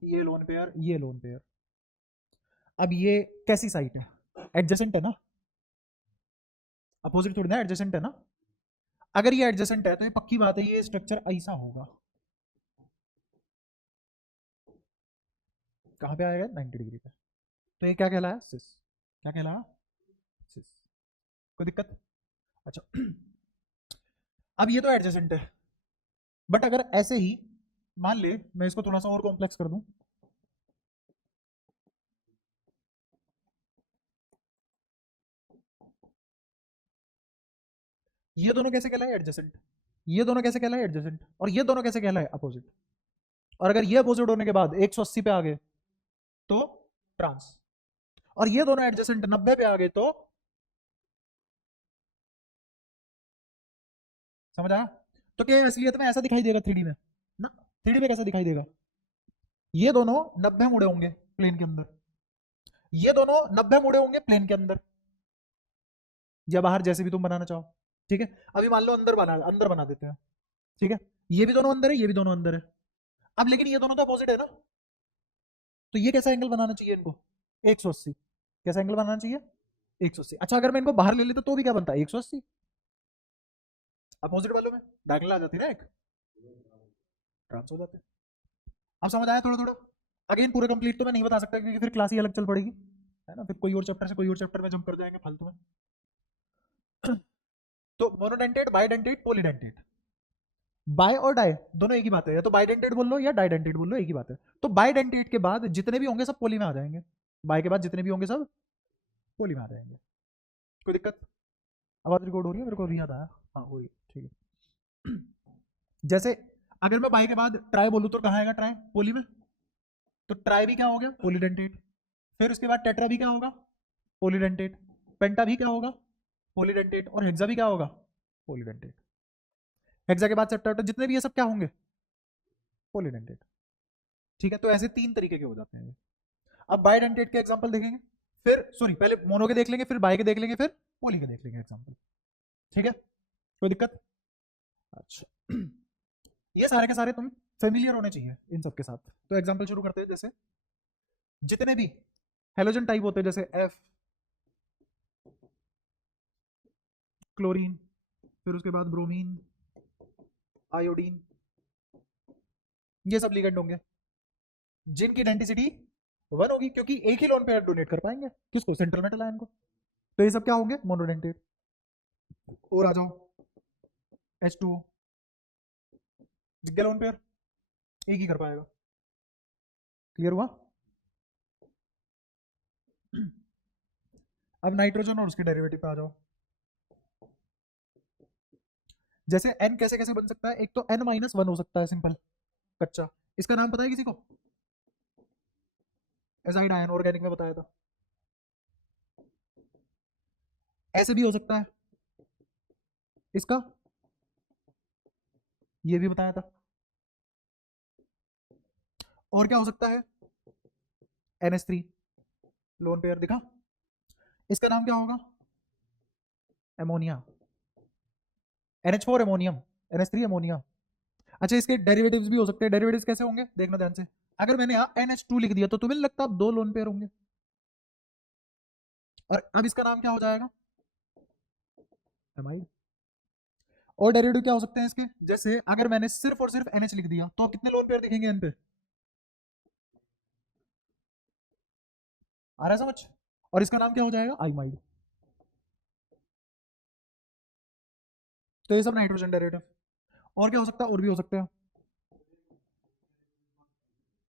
ये लोन पेयर, ये लोन पेयर। अब ये कैसी साइट है, एडजेसेंट है ना, अपोजिट थोड़ी ना, एडजेसेंट है ना। अगर ये एडजेसेंट है तो ये पक्की बात है ये स्ट्रक्चर ऐसा होगा, कहाँ पे आएगा 90 डिग्री पे, तो ये क्या कहलाया, सिस, क्या कहलाया, सिस। कोई दिक्कत, अच्छा अब ये तो एडजेसेंट है, बट अगर ऐसे ही मान ले मैं इसको थोड़ा सा और कॉम्प्लेक्स कर दूं, ये दोनों कैसे कहलाए एडजेसेंट, ये दोनों कैसे कहलाए एडजेसेंट, और ये दोनों कैसे कहलाए अपोजिट, और अगर ये अपोजिट होने के बाद 180 पे आ गए तो ट्रांस, और ये दोनों एडजेसेंट 90 पे आ गए तो, समझ आया। तो क्या असलियत में ऐसा दिखाई देगा थ्री में ना, थ्री में कैसा दिखाई देगा, ये दोनों 90 मुड़े होंगे प्लेन के अंदर, ये दोनों 90 मुड़े होंगे प्लेन के अंदर या बाहर, जैसे भी तुम बनाना चाहो, ठीक है। अभी मान लो अंदर बना देते हैं, ठीक है। ये भी दोनों अंदर है, ये भी दोनों अंदर है। अब लेकिन ये दोनों तो अपोजिट है ना, तो ये कैसा एंगल बनाना चाहिए इनको, 180। कैसा एंगल बनाना चाहिए, 180। अच्छा अगर मैं इनको बाहर ले लेता तो भी क्या बनता है, 180। अपोजिट वालों में डायगोनल आ जाती है ना एक, ट्रांस हो जाते हैं। अब समझ आया थोड़ा थोड़ा। अगेन पूरे कंप्लीट तो मैं नहीं बता सकता क्योंकि फिर क्लास ही अलग चल पड़ेगी, है ना, फिर कोई और चैप्टर से कोई और चैप्टर में जंप कर जाएंगे फालतू में। तो मोनोडेंटेट, बाइडेंटेट, पॉलीडेंटेट, बाय और डाई दोनों एक ही बात है, या तो बाइडेंटेट बोल लो या डाइडेंटेट बोल लो, एक ही बात है। तो बाइडेंटेट के बाद जितने भी होंगे सब पोली में आ जाएंगे, बाय के बाद जितने भी होंगे सब पोली में आ जाएंगे। कोई दिक्कत, आवाज रिकॉर्ड हो रही है, मेरे को अभी याद आया, हाँ हो रही है, ठीक है। जैसे अगर मैं बाई के बाद ट्राई बोलूँ तो कहाँ आएगा, ट्राई पोली में, तो ट्राई भी क्या हो गया, पोलीडेंटेट। फिर उसके बाद टेट्रा भी क्या होगा, पोलीडेंटेट। पेंटा भी क्या होगा, पोलीडेंटेट। और हेक्सा भी क्या होगा, पोलीडेंटेट। हेक्सा के बाद सेप्टा जितने भी ये सब क्या होंगे, पोलीडेंटेट, ठीक है। तो ऐसे तीन तरीके के हो जाते हैं। अब बाइडेंटेट के एग्जांपल देखेंगे, फिर सॉरी पहले मोनो के देख लेंगे, फिर बाई के देख लेंगे, फिर पोली के देख लेंगे एग्जांपल, ठीक है। कोई दिक्कत, अच्छा ये सारे के सारे तुम फेमिलियर होने चाहिए इन सब के साथ। तो एग्जांपल शुरू करते हैं, जैसे जितने भी हेलोजन टाइप होते हैं, जैसे एफ, क्लोरीन, फिर उसके बाद ब्रोमीन, आयोडीन, ये सब लिगेंड होंगे जिनकी डेंसिटी 1 होगी, क्योंकि एक ही लोन पेयर डोनेट कर पाएंगे किसको, सेंट्रल मेटल आयन को। तो ये सब क्या होंगे, मोनोडेंटेट। और आ जाओ H2O, लोन पेयर एक ही कर पाएगा, क्लियर हुआ। अब नाइट्रोजन और उसके डेरिवेटिव पे आ जाओ। जैसे N कैसे कैसे बन सकता है, एक तो N-1 हो सकता है सिंपल कच्चा, इसका नाम पता है किसी को, एजाइड आयन, ऑर्गेनिक में बताया था। ऐसे भी हो सकता है इसका, ये भी बताया था। और क्या हो सकता है, NH3 लोन पेयर दिखा, इसका नाम क्या होगा, ammonia, NH4 ammonium, NH3 ammonia. अच्छा इसके डेरिवेटिव्स भी हो सकते हैं, डेरिवेटिव्स कैसे होंगे देखना ध्यान से। अगर मैंने यहाँ NH2 लिख दिया तो तुम्हें नहीं लगता अब दो लोन पेयर होंगे, और अब इसका नाम क्या हो जाएगा, एमाइड। और डेरिवेटिव क्या हो सकते हैं इसके, जैसे अगर मैंने सिर्फ और सिर्फ NH लिख दिया तो कितने लोन पेयर दिखेंगे एन पे, आ रहा है समझ। और इसका नाम क्या हो जाएगा, आइमाइड। तो ये सब नाइट्रोजन डेरिवेटिव। और क्या हो सकता है, और भी हो सकते हैं,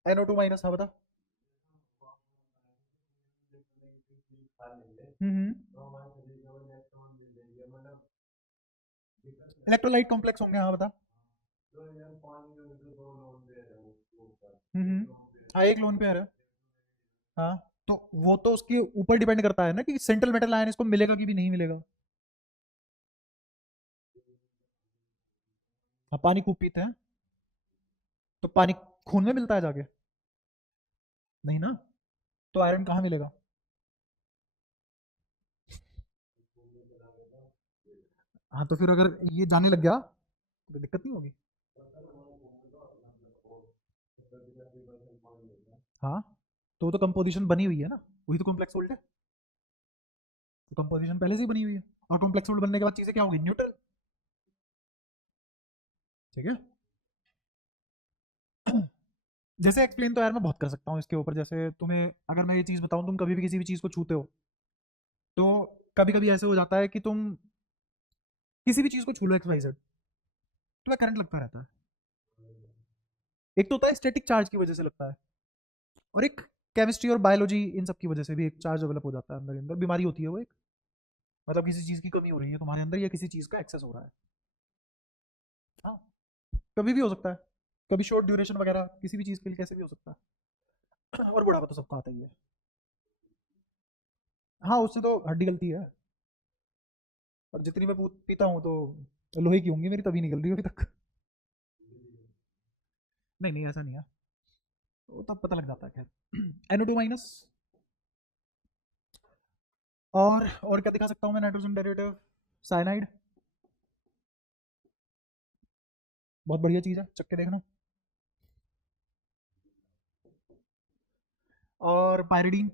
NO2 माइनस, हाँ बता। इलेक्ट्रोलाइट कॉम्प्लेक्स होंगे, हाँ बता। हाँ एक लोन पेयर है। हाँ तो वो तो उसके ऊपर डिपेंड करता है ना कि सेंट्रल मेटल आयन इसको मिलेगा कि भी नहीं मिलेगा। हाँ पानी खूब पीते हैं तो पानी खून में मिलता है जाके? नहीं ना। तो आयरन कहाँ मिलेगा? हाँ तो फिर अगर ये जाने लग गया तो दिक्कत नहीं होगी। हाँ तो वो तो कंपोजिशन बनी हुई है ना, वही तो कॉम्प्लेक्स सोल्ट है। तो कंपोजिशन पहले से ही बनी हुई है और कॉम्प्लेक्स सोल्ट बनने के बाद चीजें क्या होगी, न्यूट्रल। ठीक है। जैसे एक्सप्लेन तो यार मैं बहुत कर सकता हूँ इसके ऊपर, जैसे तुम्हें अगर मैं ये चीज़ बताऊँ, तुम कभी भी किसी भी चीज़ को छूते हो तो कभी कभी ऐसे हो जाता है कि तुम किसी भी चीज़ को छू लो एक्स वाई जेड, तो वह करंट लगता रहता है। एक तो होता है स्टैटिक चार्ज की वजह से लगता है, और एक केमिस्ट्री और बायोलॉजी इन सब की वजह से भी एक चार्ज डेवलप हो जाता है अंदर अंदर, बीमारी होती है वो एक। मतलब किसी चीज़ की कमी हो रही है तुम्हारे अंदर या किसी चीज़ का एक्सेस हो रहा है। हाँ कभी भी हो सकता है, कभी शॉर्ट ड्यूरेशन वगैरह किसी भी चीज़ के लिए कैसे भी हो सकता है। और बुढ़ापा तो सबको आता ही है। हाँ उससे तो हड्डी गलती है। और जितनी मैं पीता हूँ तो लोहे की होंगी मेरी, तभी निकल रही है अभी तक। नहीं नहीं ऐसा नहीं है, वो तब पता लग जाता है खैर। NO2 minus. और क्या दिखा सकता हूँ मैं नाइट्रोजन डेरिवेटिव, साइनाइड। बहुत बढ़िया चीज़ है, चख के देखना। और पायरिडीन।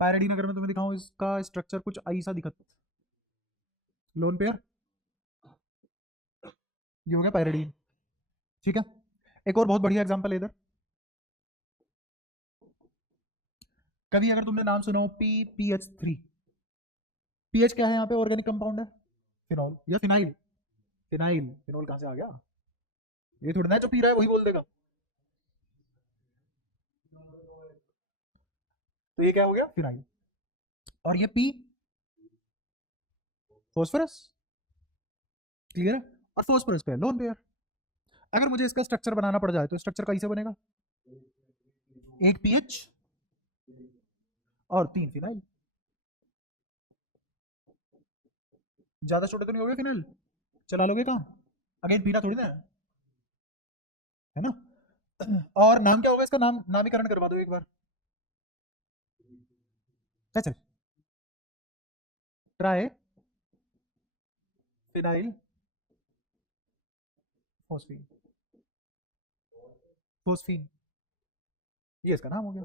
पायरिडीन अगर मैं तुम्हें दिखाऊं, इसका स्ट्रक्चर कुछ ऐसा दिखत, लोन पेयर, ये हो गया पायरिडीन। ठीक है। एक और बहुत बढ़िया एग्जांपल है इधर। कभी अगर तुमने नाम सुना हो PPH3, पीएच क्या है यहाँ पे, ऑर्गेनिक कंपाउंड है, फिनॉल या फिनाइल। फिनाइल, फिनॉल कहाँ से आ गया? ये थोड़ा ना जो पी रहा है वही बोल देगा। तो ये क्या हो गया, फिनाइल। और ये पी, फॉस्फोरस। क्लियर है। और फॉस्फोरस पे लोन पेयर। अगर मुझे इसका स्ट्रक्चर बनाना पड़ जाए तो स्ट्रक्चर कैसे बनेगा, एक पीएच और तीन फिनाइल। ज्यादा छोटे तो नहीं हो गए फिनाइल, चला लोगे काम, अगेन पीना थोड़ी ना है ना। और नाम क्या होगा इसका, नाम नामकरण करवा दो एक बार। चल ट्राई फिनाइल फोस्फीन, फोस्फीन, ये इसका नाम हो गया।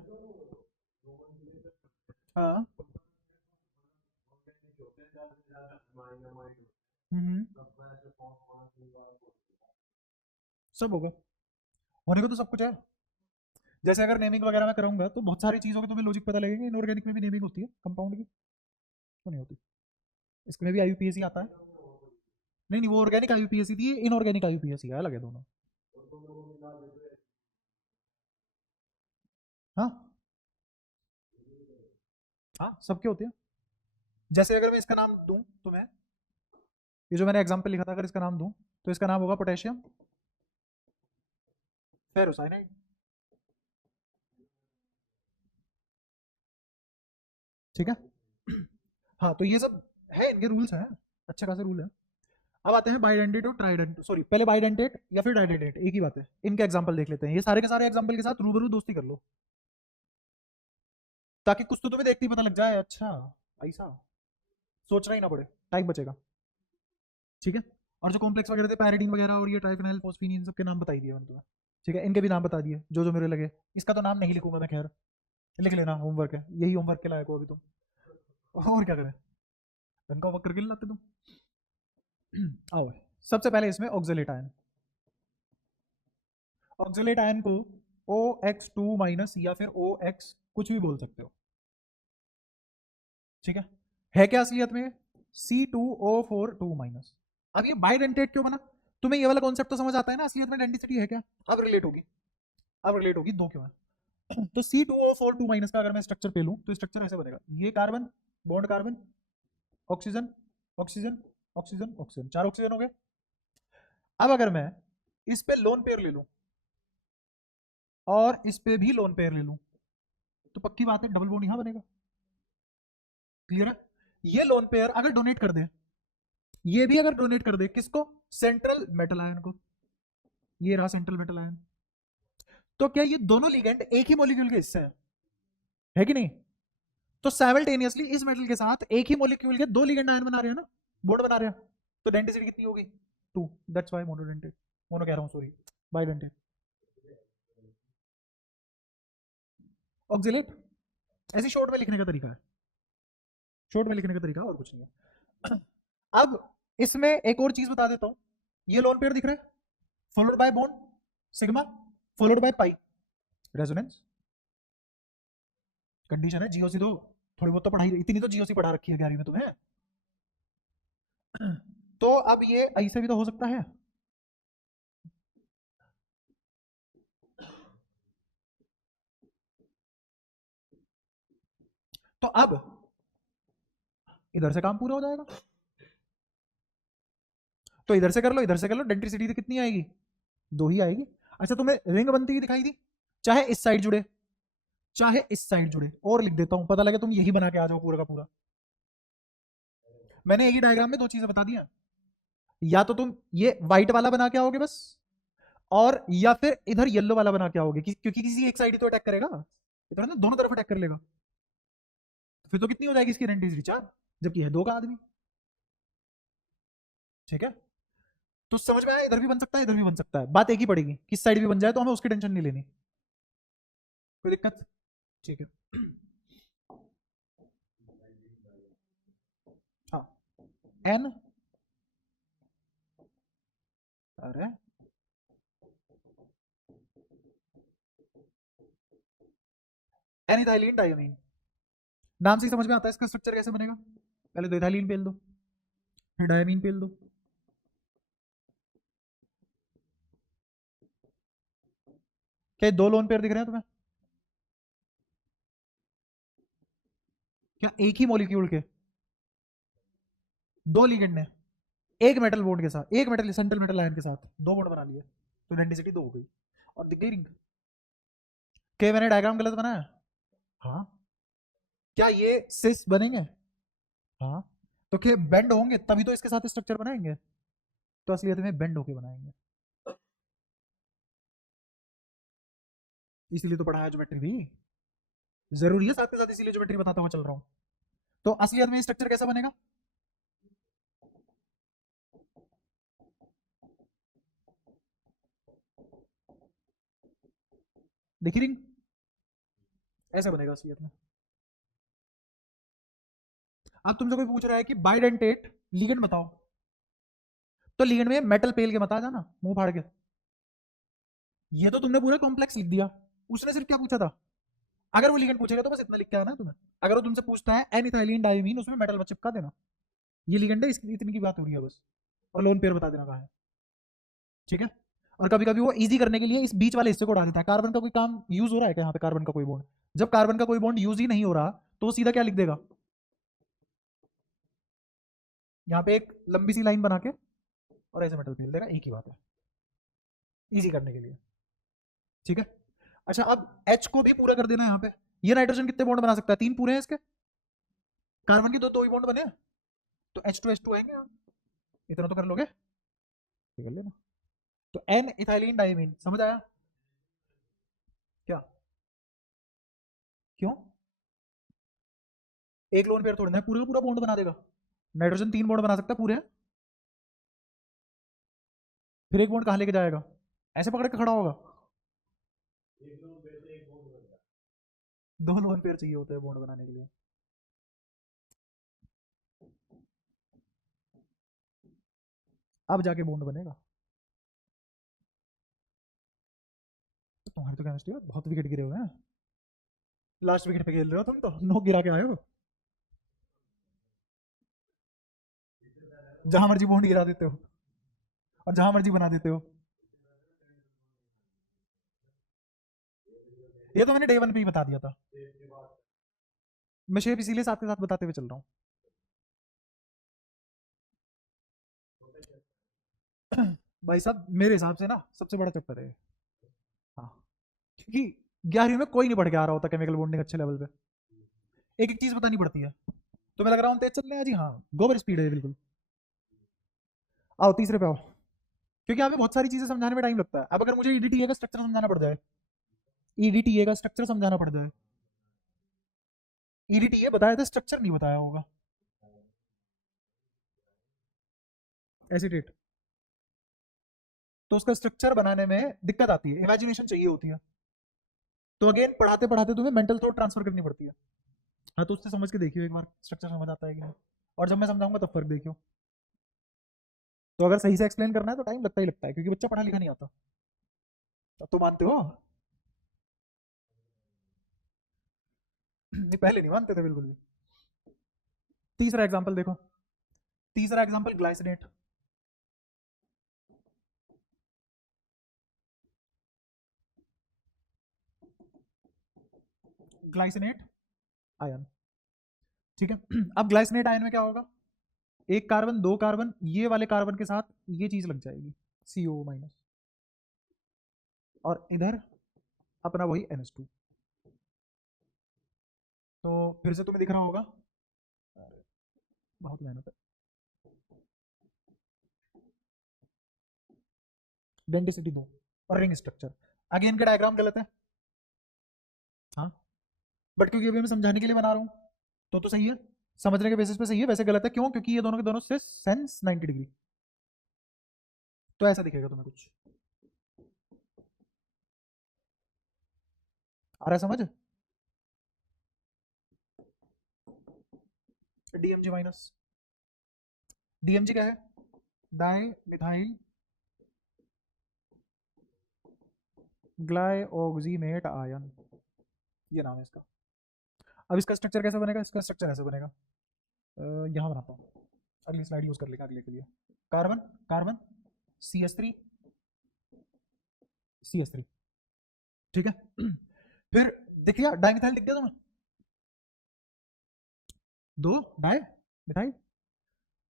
हाँ। हम्म, सब होगा, होने को तो सब कुछ है। जैसे अगर नेमिंग वगैरह मैं करूंगा तो बहुत सारी चीज़ों के तुम्हें लॉजिक पता लगेंगे, इनऑर्गेनिक में भी नेमिंग होती है कंपाउंड की, तो नहीं होती। इसमें भी IUPAC आता है। नहीं नहीं वो ऑर्गेनिक IUPAC थी, इनऑर्गेनिक IUPAC है, अलग है दोनों। हाँ हाँ सबके होते हैं। जैसे अगर मैं इसका नाम दूं तुम्हें, ये जो मैंने एग्जांपल लिखा था, अगर इसका नाम दूं तो इसका नाम होगा पोटेशियम फेरोसाइनाइड। ठीक है। हाँ तो ये सब है, इनके रूल्स हैं, अच्छे खासे रूल है। अब आते हैं बाइडेंटेट और ट्राइडेंट, सॉरी पहले बाइडेंटेट या फिर डाइडेंटेट, एक ही बात है। इनके एग्जांपल देख लेते हैं, ये सारे के सारे एग्जांपल के साथ रूबरू दोस्ती कर लो, ताकि कुछ तो तुम्हें देखते ही पता लग जाए, अच्छा ऐसा, सोचना ही ना पड़े, टाइम बचेगा। ठीक है। और जो कॉम्प्लेक्स वगैरह थे, पैराडीन वगैरह और ये ट्राइफेनाइल फोस्फीन, इन सब के नाम बता ही दिए मैंने तुम्हें। ठीक है, इनके भी नाम बता दिए जो जो मेरे लगे। इसका तो नाम नहीं लिखूंगा मैं खैर, लिख लेना, होमवर्क है, यही होमवर्क के लायक हो अभी तुम। और क्या करें, ढंग का होमवर्क करके नहीं लाते तुम। आओ, सबसे पहले इसमें ऑक्जेलेट आयन। ऑक्जेलेट आयन को OX2 माइनस या फिर OX कुछ भी बोल सकते हो। ठीक है क्या असलियत में C2O4 माइनस। अब ये बाइडेंटेट क्यों बना, तुम्हें ये वाला कॉन्सेप्ट तो समझ आता है ना, असलियत में डेंसिटी है क्या। अब रिलेट होगी, अब रिलेट होगी दो क्यों है। तो C2O4 माइनस का अगर मैं स्ट्रक्चर पे लूं तो स्ट्रक्चर ऐसे बनेगा, ये carbon, bond carbon, oxygen, oxygen, oxygen, oxygen, चार ऑक्सीजन हो गए। अब अगर मैं इस पे लोन पेयर ले लूं और इस पे भी लोन पेयर ले लूं तो पक्की बात है डबल बॉन्ड यहां बनेगा। क्लियर है? ये लोन पेयर अगर डोनेट कर दे, ये भी अगर डोनेट कर दे, किसको? सेंट्रल मेटल आयन को। ये रहा सेंट्रल मेटल आयन। तो क्या ये दोनों लिगेंड एक ही मॉलिक्यूल के हिस्से हैं? है कि नहीं? तो साइमल्टेनियसली इस मेटल के साथ एक ही मॉलिक्यूल के दो लिगेंड आयन बना रहे हैं ना, बॉन्ड बना रहे हैं। तो डेंसिटी कितनी होगी? 2। दैट्स व्हाई मोनोडेंटेट, मोनो कह रहा हूं सॉरी, बाइडेंटेट। ऑक्सिलेट ऐसी शॉर्ट में लिखने का तरीका है, शॉर्ट में लिखने का तरीका और कुछ नहीं है। अब इसमें एक और चीज बता देता हूं, ये लोन पेयर दिख रहा है, followed by bond sigma, followed by pi, resonance condition है। जीओसी तो थोड़ी बहुत तो पढ़ाई, इतनी तो जीओसी पढ़ा रखी है 11वीं में तुम्हें। तो अब ये ऐसे भी तो हो सकता है। तो अब इधर से काम पूरा हो जाएगा, तो इधर से कर लो, इधर से कर लो, डेंसिटी कितनी आएगी? 2 ही आएगी। अच्छा तुम्हें रिंग बनती हुई दिखाई दी, चाहे इस साइड जुड़े चाहे इस साइड जुड़े, और लिख देता हूं, पता लगे तुम यही बना के आ जाओ पूरा का पूरा। मैंने एक ही डायग्राम में दो चीजें बता दी हैं, या तो तुम ये व्हाइट वाला बना के आओगे बस, और या फिर इधर येलो वाला बना के आओगे, क्योंकि किसी एक साइड ही तो अटैक करेगा, इधर ना दोनों तरफ अटैक कर लेगा। फिर तो कितनी हो जाएगी इसकी डेंसिटी? 4, जबकि है 2 का आदमी। ठीक है, तो समझ में आया, इधर भी बन सकता है इधर भी बन सकता है, बात एक ही पड़ेगी, किस साइड भी बन जाए तो हमें उसकी टेंशन नहीं लेनी। कोई दिक्कत? ठीक है। हाँ, एन, अरे एन इथाइलिन डायमीन, नाम से ही समझ में आता है इसका स्ट्रक्चर कैसे बनेगा। पहले दो इथाइलिन पेल दो, फिर डायमीन पेल दो। क्या दो लोन पेयर दिख रहे हैं तुम्हें? क्या एक ही मॉलिक्यूल के दो लिगेंड ने एक मेटल बॉन्ड के साथ, एक मेटल सेंट्रल मेटल आयन के साथ दो बॉन्ड बना लिए, तो डेंसिटी 2 हो गई और दिख गई रिंग। क्या मैंने डायग्राम गलत बनाया? हाँ। क्या ये सिस बनेंगे? हाँ। तो क्या बेंड होंगे तभी तो इसके साथ स्ट्रक्चर बनाएंगे, तो असलियत में बेंड होके बनाएंगे, इसीलिए तो पढ़ाया ज्योमेट्री भी जरूरी है साथ के साथ, इसीलिए ज्योमेट्री बताता हुआ चल रहा हूँ। तो असलियत में स्ट्रक्चर कैसा बनेगा? देखिए रिंग ऐसा बनेगा असलियत में। अब तुमसे कोई पूछ रहा है कि बाइडेंटेट लिगेंड बताओ, तो लिगेंड में मेटल पेल के बता जाना मुंह फाड़ के। ये तो तुमने पूरा कॉम्प्लेक्स लिख दिया, उसने सिर्फ क्या पूछा था? अगर वो लिगेंड पूछेगा तो बस इतना लिख के आना तुम्हें। अगर वो तुमसे पूछता है एन इथाइलिन डायमीन, उसमें मेटल बस चिपका देना, ये लिगेंड है, इसकी इतनी की बात हो रही है बस, और लोन पेयर बता देना कहाँ है। ठीक है। और कभी कभी वो इजी करने के लिए इस बीच वाले हिस्से को उड़ा देता है, कार्बन का कोई काम यूज हो रहा है क्या यहाँ पे? कार्बन का कोई बॉन्ड, जब कार्बन का कोई बॉन्ड यूज ही नहीं हो रहा तो वो सीधा क्या लिख देगा, यहाँ पे एक लंबी सी लाइन बना के और ऐसे मेटल पेल देगा, एक ही बात है, इजी करने के लिए। ठीक है। अच्छा अब H को भी पूरा कर देना यहाँ पे, ये नाइट्रोजन कितने बॉन्ड बना सकता है? 3 पूरे हैं इसके, कार्बन के दो ही बॉन्ड बने हैं, तो H2H2 आएंगे यहाँ। इतना तो कर लोगे, कर लेना। तो N इथाइलिन डायमीन, समझ आया? क्या? क्यों? एक लोन पेयर तोड़ना है, पूरा पूरा बॉन्ड बना देगा। नाइट्रोजन 3 बॉन्ड बना सकता है पूरे, फिर एक बॉन्ड कहाँ लेके जाएगा? ऐसे पकड़ के खड़ा होगा? दो लोन पेयर चाहिए होते हैं बॉन्ड बनाने के लिए। अब जाके बॉन्ड बनेगा। तो तुम्हारी तो केमिस्ट्री बहुत विकेट गिरे हुए हैं, लास्ट विकेट पे खेल रहे हो तुम, तो 9 गिरा के आए हो, जहां मर्जी बॉन्ड गिरा देते हो और जहां मर्जी बना देते हो। ये तो मैंने डे 1 पे ही बता दिया था, मैं शेप इसीलिए साथ के साथ बताते हुए चल रहा हूँ। भाई साहब मेरे हिसाब से ना सबसे बड़ा चैप्टर है ये। हाँ, क्योंकि 11वीं में कोई नहीं पढ़ के आ रहा होता केमिकल बॉन्डिंग अच्छे लेवल पे, एक एक चीज बतानी पड़ती है। तो मैं लग रहा हूँ तेज चल रहे हैं जी, हाँ गोबर स्पीड है बिल्कुल। आओ तीसरे पे आओ, क्योंकि यहाँ पे बहुत सारी चीजें समझाने में टाइम लगता है। अब अगर मुझे ईडीटीए का स्ट्रक्चर समझाना पड़ जाए, ईडीटीए का स्ट्रक्चर समझाना पड़ जाए, ईडीटीए बताया था, स्ट्रक्चर नहीं बताया होगा। एसिडेट, तो उसका स्ट्रक्चर बनाने में दिक्कत आती है, इमेजिनेशन चाहिए होती है। तो अगेन पढ़ाते पढ़ाते तुम्हें मेंटल थॉट ट्रांसफर करनी पड़ती है। हाँ, तो उससे समझ के देखियो एक बार स्ट्रक्चर समझ आता है कि नहीं, और जब मैं समझाऊंगा तब फर्क देखियो। तो अगर सही से एक्सप्लेन करना है तो टाइम लगता ही लगता है, क्योंकि बच्चा पढ़ा लिखा नहीं आता। अब तो मानते हो? नहीं पहले नहीं मानते थे बिल्कुल भी। तीसरा एग्जाम्पल देखो, तीसरा एग्जाम्पल ग्लाइसिनेट। ग्लाइसिनेट आयन, ठीक है। अब ग्लाइसिनेट आयन में क्या होगा, एक कार्बन दो कार्बन, ये वाले कार्बन के साथ ये चीज लग जाएगी CO माइनस, और इधर अपना वही NH2। तो फिर से तुम्हें दिख रहा होगा, अरे, बहुत मेहनत है। डेंसिटी दो और रिंग स्ट्रक्चर, अगेन का डायग्राम गलत है। हाँ, बट क्योंकि अभी मैं समझाने के लिए बना रहा हूँ तो सही है, समझने के बेसिस पे सही है, वैसे गलत है। क्यों? क्योंकि ये दोनों के दोनों से सेंस 90 डिग्री, तो ऐसा दिखेगा तुम्हें कुछ। आ रहा है समझ? DMG माइनस, DMG क्या है? डाई मिथाइल ग्लाइऑक्सीमेट आयन, ये नाम है इसका। अब इसका स्ट्रक्चर कैसे बनेगा? इसका स्ट्रक्चर ऐसे बनेगा, यहाँ बनाता हूँ, अगली स्लाइड यूज कर लेगा अगले के लिए। कार्बन कार्बन CH3 CH3, ठीक है। फिर दिख गया डाइमिथाइल, दिख गया तुम्हें? दो डाई मिथाइल।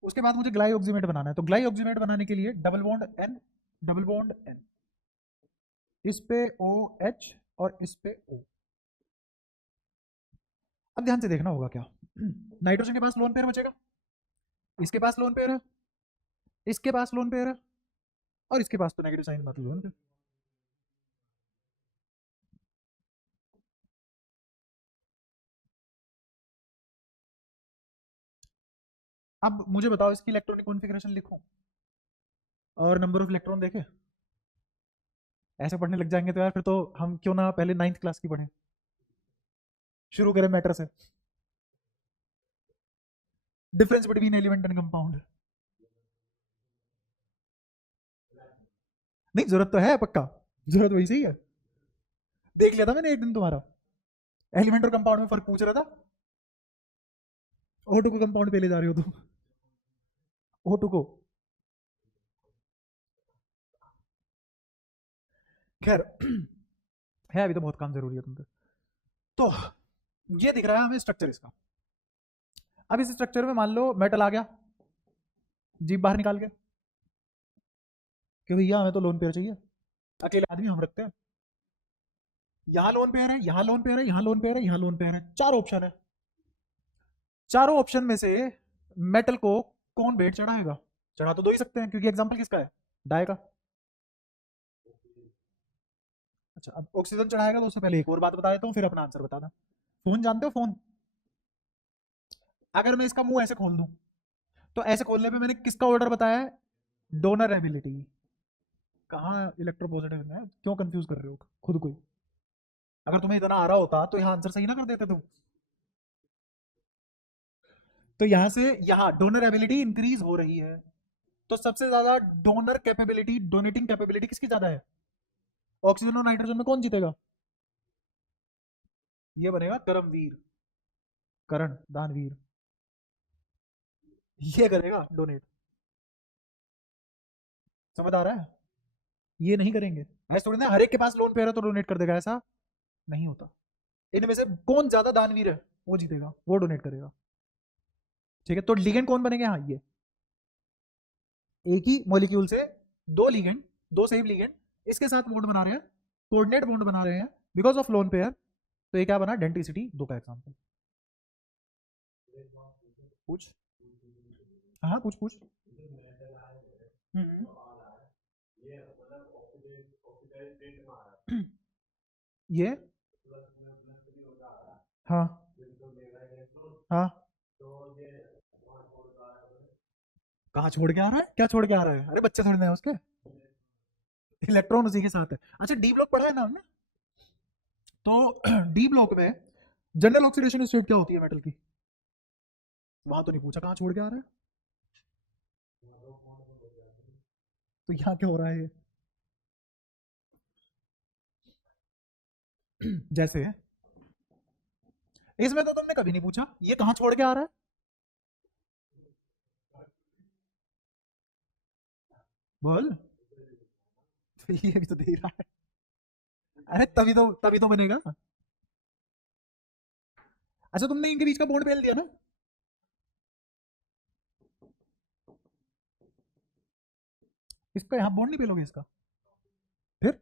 उसके बाद मुझे ग्लाइऑक्सीमेट बनाना है, तो ग्लाइऑक्सीमेट बनाने के लिए double bond N, double bond N, इस पे OH और इस पे O। अब ध्यान से देखना होगा क्या, नाइट्रोजन के पास लोन पेयर बचेगा, इसके पास लोन पेयर है, इसके पास लोन पेयर है, और इसके पास तो नेगेटिव साइन मतलब लोन पेयर। अब मुझे बताओ इसकी इलेक्ट्रॉनिक कॉन्फ़िगरेशन लिखूं और नंबर ऑफ इलेक्ट्रॉन देखे? ऐसे पढ़ने लग जाएंगे तो यार फिर तो हम क्यों ना पहले 9th क्लास की पढ़ें। शुरू करें मैटर से, difference between element and compound. नहीं जरूरत तो है पक्का, जरूरत वही सही है। देख लिया था मैंने एक दिन तुम्हारा, एलिमेंट और कंपाउंड में फर्क पूछ रहा था। O2 को कंपाउंड पे ले जा रहे हो तुम, O2 को। खैर है, अभी तो बहुत काम जरूरी है तुम पे। तो ये दिख रहा है हमें स्ट्रक्चर इसका। अब इस स्ट्रक्चर में मान लो मेटल आ गया, जीप बाहर निकाल के, कि भैया हमें तो लोन पेयर चाहिए, अकेले आदमी हम रखते हैं। यहाँ लोन पेयर है, यहाँ लोन पेयर है, यहाँ लोन पेयर है, यहाँ लोन पेयर है, चार ऑप्शन है। चारों ऑप्शन में से मेटल को कौन वेट चढ़ाएगा? चढ़ा तो दो ही सकते हैं, क्योंकि एग्जांपल किसका है? डाई का। अच्छा, अब ऑक्सीजन चढ़ाएगा तो उससे पहले एक और बात बता देता हूँ, फिर अपना आंसर बता दें। फोन जानते हो फोन? अगर मैं इसका मुंह ऐसे खोल दूं, तो ऐसे खोलने पे मैंने किसका ऑर्डर बताया है? Donor ability. कहाँ इलेक्ट्रोपॉजिटिव में? क्यों कंफ्यूज कर रहे हो खुद को ही? अगर तुम्हें इतना आ रहा होता तो यहाँ आंसर सही ना कर देते तुम। तो यहाँ से यहाँ डोनर एबिलिटी इंक्रीज हो रही है, तो सबसे ज्यादा डोनर कैपेबिलिटी, डोनेटिंग कैपेबिलिटी किसकी ज्यादा है? ऑक्सीजन और नाइट्रोजन में कौन जीतेगा? ये बनेगा करमवीर, करण दानवीर, ये करेगा डोनेट। समझ आ रहा है? ये नहीं करेंगे ऐसे थोड़ी ना, हर एक के पास लोन पेयर है तो डोनेट कर देगा, ऐसा नहीं होता। इनमें से कौन ज्यादा दानवीर है वो जीतेगा, वो डोनेट करेगा। ठीक है, तो लिगेंड कौन बनेंगे? हाँ, ये एक ही मॉलिक्यूल से दो लिगेंड, दो सेम लिगेंड इसके साथ बॉन्ड बना रहे हैं, कोऑर्डिनेट बॉन्ड बना रहे हैं बिकॉज ऑफ लोन पेयर, तो ये क्या बना, डेंटिसिटी दो का एग्जांपल। पूछ, हाँ पूछ पूछ। हम्म, ये, हाँ हाँ, कहाँ छोड़ के आ रहा है, क्या छोड़ के आ रहा है, अरे बच्चे थोड़े ना है उसके, इलेक्ट्रॉन उसी के साथ है। अच्छा डी ब्लॉक पढ़ा है ना हमने, तो डी ब्लॉक में जनरल ऑक्सीडेशन स्टेट क्या होती है मेटल की, वहां तो नहीं पूछा कहाँ छोड़ के आ रहा है, तो यहाँ क्या हो रहा है ये जैसे इसमें तो तुमने कभी नहीं पूछा ये कहाँ छोड़ के आ रहा है, बोल। तो ये भी तो दे रहा है, अरे तभी तो बनेगा। अच्छा तुमने इनके बीच का बॉन्ड पेल दिया ना, इसका यहाँ बॉन्ड नहीं पेलोगे इसका, फिर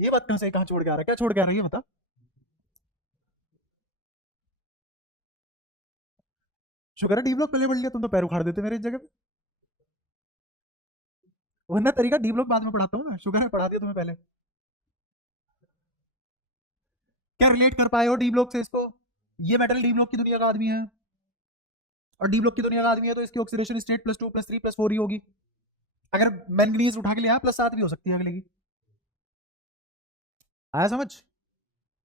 ये बात कहाँ से कहाँ छोड़ के आ रहा है, क्या छोड़ के आ रहा है ये बता, शुक्र है डी ब्लॉक पहले पढ़ लिया, तुम तो पैर उखाड़ देते मेरे इस जगह पे, वरना तरीका डी ब्लॉक बाद में पढ़ाता हूँ ना, शुक्र है पढ़ा दिया तुम्हें पहले। क्या रिलेट कर पाए हो डी ब्लॉक से इसको, ये मेटल डी ब्लॉक की दुनिया का आदमी है, और डी ब्लॉक की दुनिया का आदमी है तो इसकी ऑक्सीडेशन स्टेट +2 +3 +4 ही होगी, अगर मैंगनीज उठा के लिया +7 भी हो सकती है अगले की, आया समझ,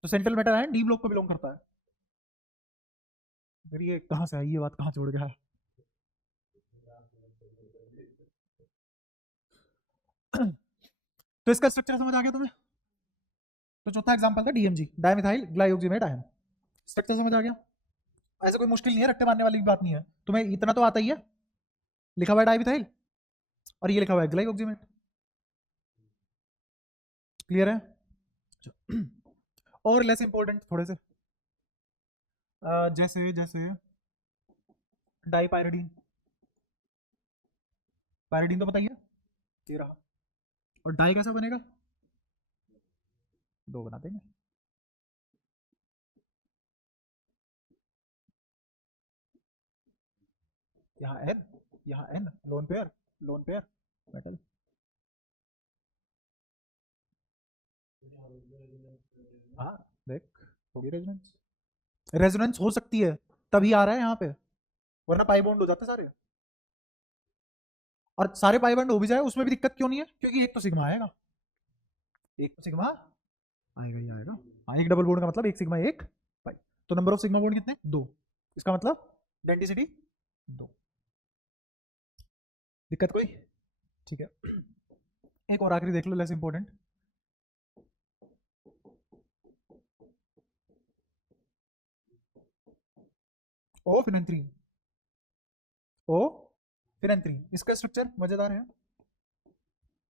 तो सेंट्रल मेटल है डी ब्लॉक को बिलोंग करता है। फिर ये कहाँ से आई ये बात कहाँ छोड़ गया, तो इसका स्ट्रक्चर समझ आ गया तुम्हें, तो चौथा एग्जांपल था डीएमजी, डाइमिथाइल ग्लाइओक्सिमेट आयन, स्ट्रक्चर समझ आ गया, ऐसा कोई मुश्किल नहीं है, रट्टे मारने वाली भी बात नहीं है, तुम्हें इतना तो आता ही है, लिखा हुआ है डाइमिथाइल और ये लिखा हुआ है ग्लाइओक्सिमेट, क्लियर है। और लेस इंपॉर्टेंट थोड़े से, जैसे जैसे डाइपायरिडीन, पायरिडीन तो बताइए, ये रहा, और डाई कैसा बनेगा, दो बना देंगे, यहाँ एन, यहाँ N, lone pair, lone pair metal, हाँ देख, होगी रेजोनेंस, रेजोनेंस हो सकती है तभी आ रहा है यहाँ पे, वरना पाई बॉन्ड हो जाते सारे, और सारे पाई बॉन्ड हो भी जाए उसमें भी दिक्कत क्यों नहीं है, क्योंकि एक तो सिग्मा आएगा, एक तो सिग्मा आएगा ही आएगा, हाँ एक डबल बॉन्ड का मतलब एक सिग्मा एक पाई, तो नंबर ऑफ सिग्मा बॉन्ड कितने, दो, इसका मतलब डेंसिटी दो, दिक्कत कोई, ठीक है। एक और आखिरी देख लो लेस इंपॉर्टेंट, ओ फिनेंथ्रीन, ओ फिनेंथ्रीन, इसका स्ट्रक्चर मजेदार है,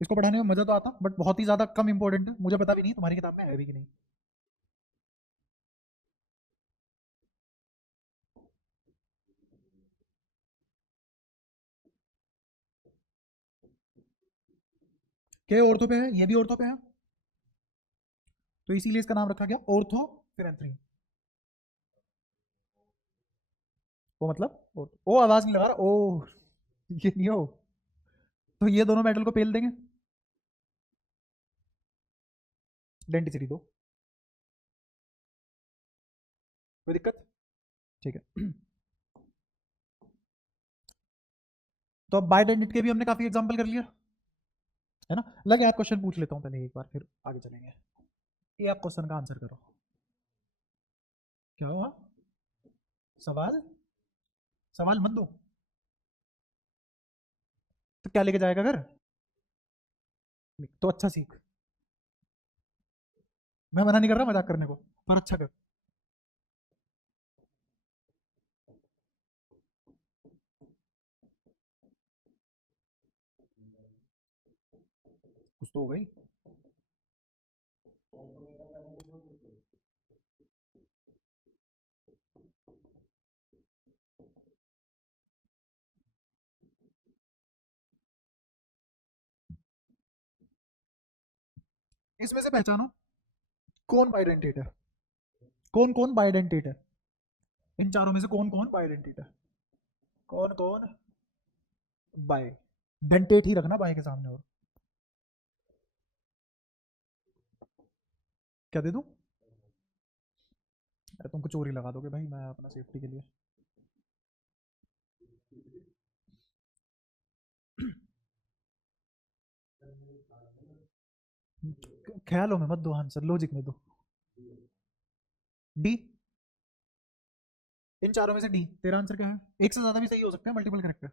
इसको पढ़ाने में मजा तो आता बट बहुत ही ज्यादा कम इंपॉर्टेंट है, मुझे पता भी नहीं तुम्हारी किताब में है भी कि नहीं, क्या ऑर्थो पे है, ये भी ऑर्थो पे है, तो इसीलिए इसका नाम रखा गया ऑर्थो फिनेंथ्रीन, वो मतलब ओ आवाज नहीं लगा रहा ओ, ये नहीं हो, तो ये दोनों मेटल को पेल देंगे, डेंसिटी दो, कोई दिक्कत, ठीक है। तो अब बायोडेंटिटी के भी हमने काफी एग्जांपल कर लिया है ना, लगे यार क्वेश्चन पूछ लेता हूँ पहले एक बार फिर आगे चलेंगे, ये आप क्वेश्चन का आंसर करो, क्या हुआ, सवाल, सवाल मत दो, तो क्या लेके जाएगा घर, तो अच्छा सीख, मैं मना नहीं कर रहा मजाक करने को, पर अच्छा कर, कुछ तो हो गई। इसमें से पहचानो कौन बाइडेंटेट है, कौन कौन बाइडेंटेट है, इन चारों में से कौन कौन बाइडेंटेट है, कौन कौन बाय, डेंटेट ही रखना बाय के सामने। और क्या दे दूं? अरे तुमको चोरी लगा दोगे भाई, मैं अपना सेफ्टी के लिए। ख्यालों में मत दो आंसर, लॉजिक में दो। डी, इन चारों में से डी। तेरा आंसर क्या है? एक से ज्यादा भी सही हो सकते हैं, मल्टीपल करेक्ट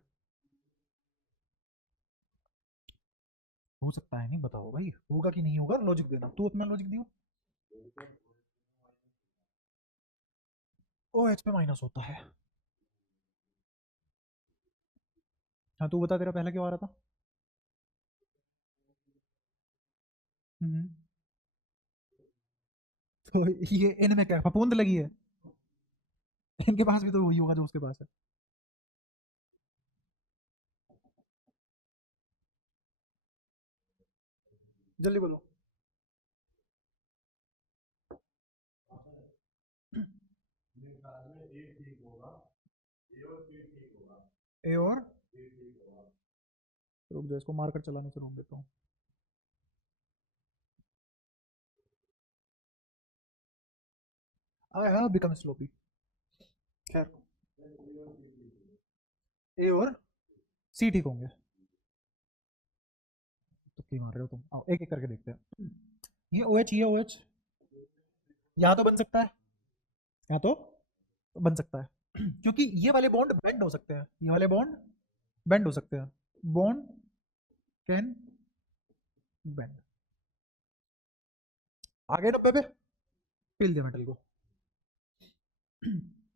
हो सकता है। नहीं बताओ भाई होगा कि नहीं होगा, लॉजिक देना, तू अपना लॉजिक दियो। ओ एच पे माइनस होता है। हाँ तू बता, तेरा पहला क्यों आ रहा था? हम्म, तो ये इनमें क्या फफूंद लगी है? इनके पास भी तो वही होगा जो उसके पास है। जल्दी बोलो। ए और, रुक जाओ इसको मार्कर चलाने से रोक देता हूँ। I have become sloppy. खैर, ए और सी ठीक होंगे। तो क्यों मार रहे हो तुम? आओ एक एक करके देखते हैं। ये ओ एच, ये ओ एच यहाँ तो बन सकता है, यहाँ तो बन सकता है क्योंकि ये वाले बॉन्ड बेंड हो सकते हैं, ये वाले बॉन्ड बेंड हो सकते हैं। Bond can bend. आगे 90 पे पिल दिया मेटल को।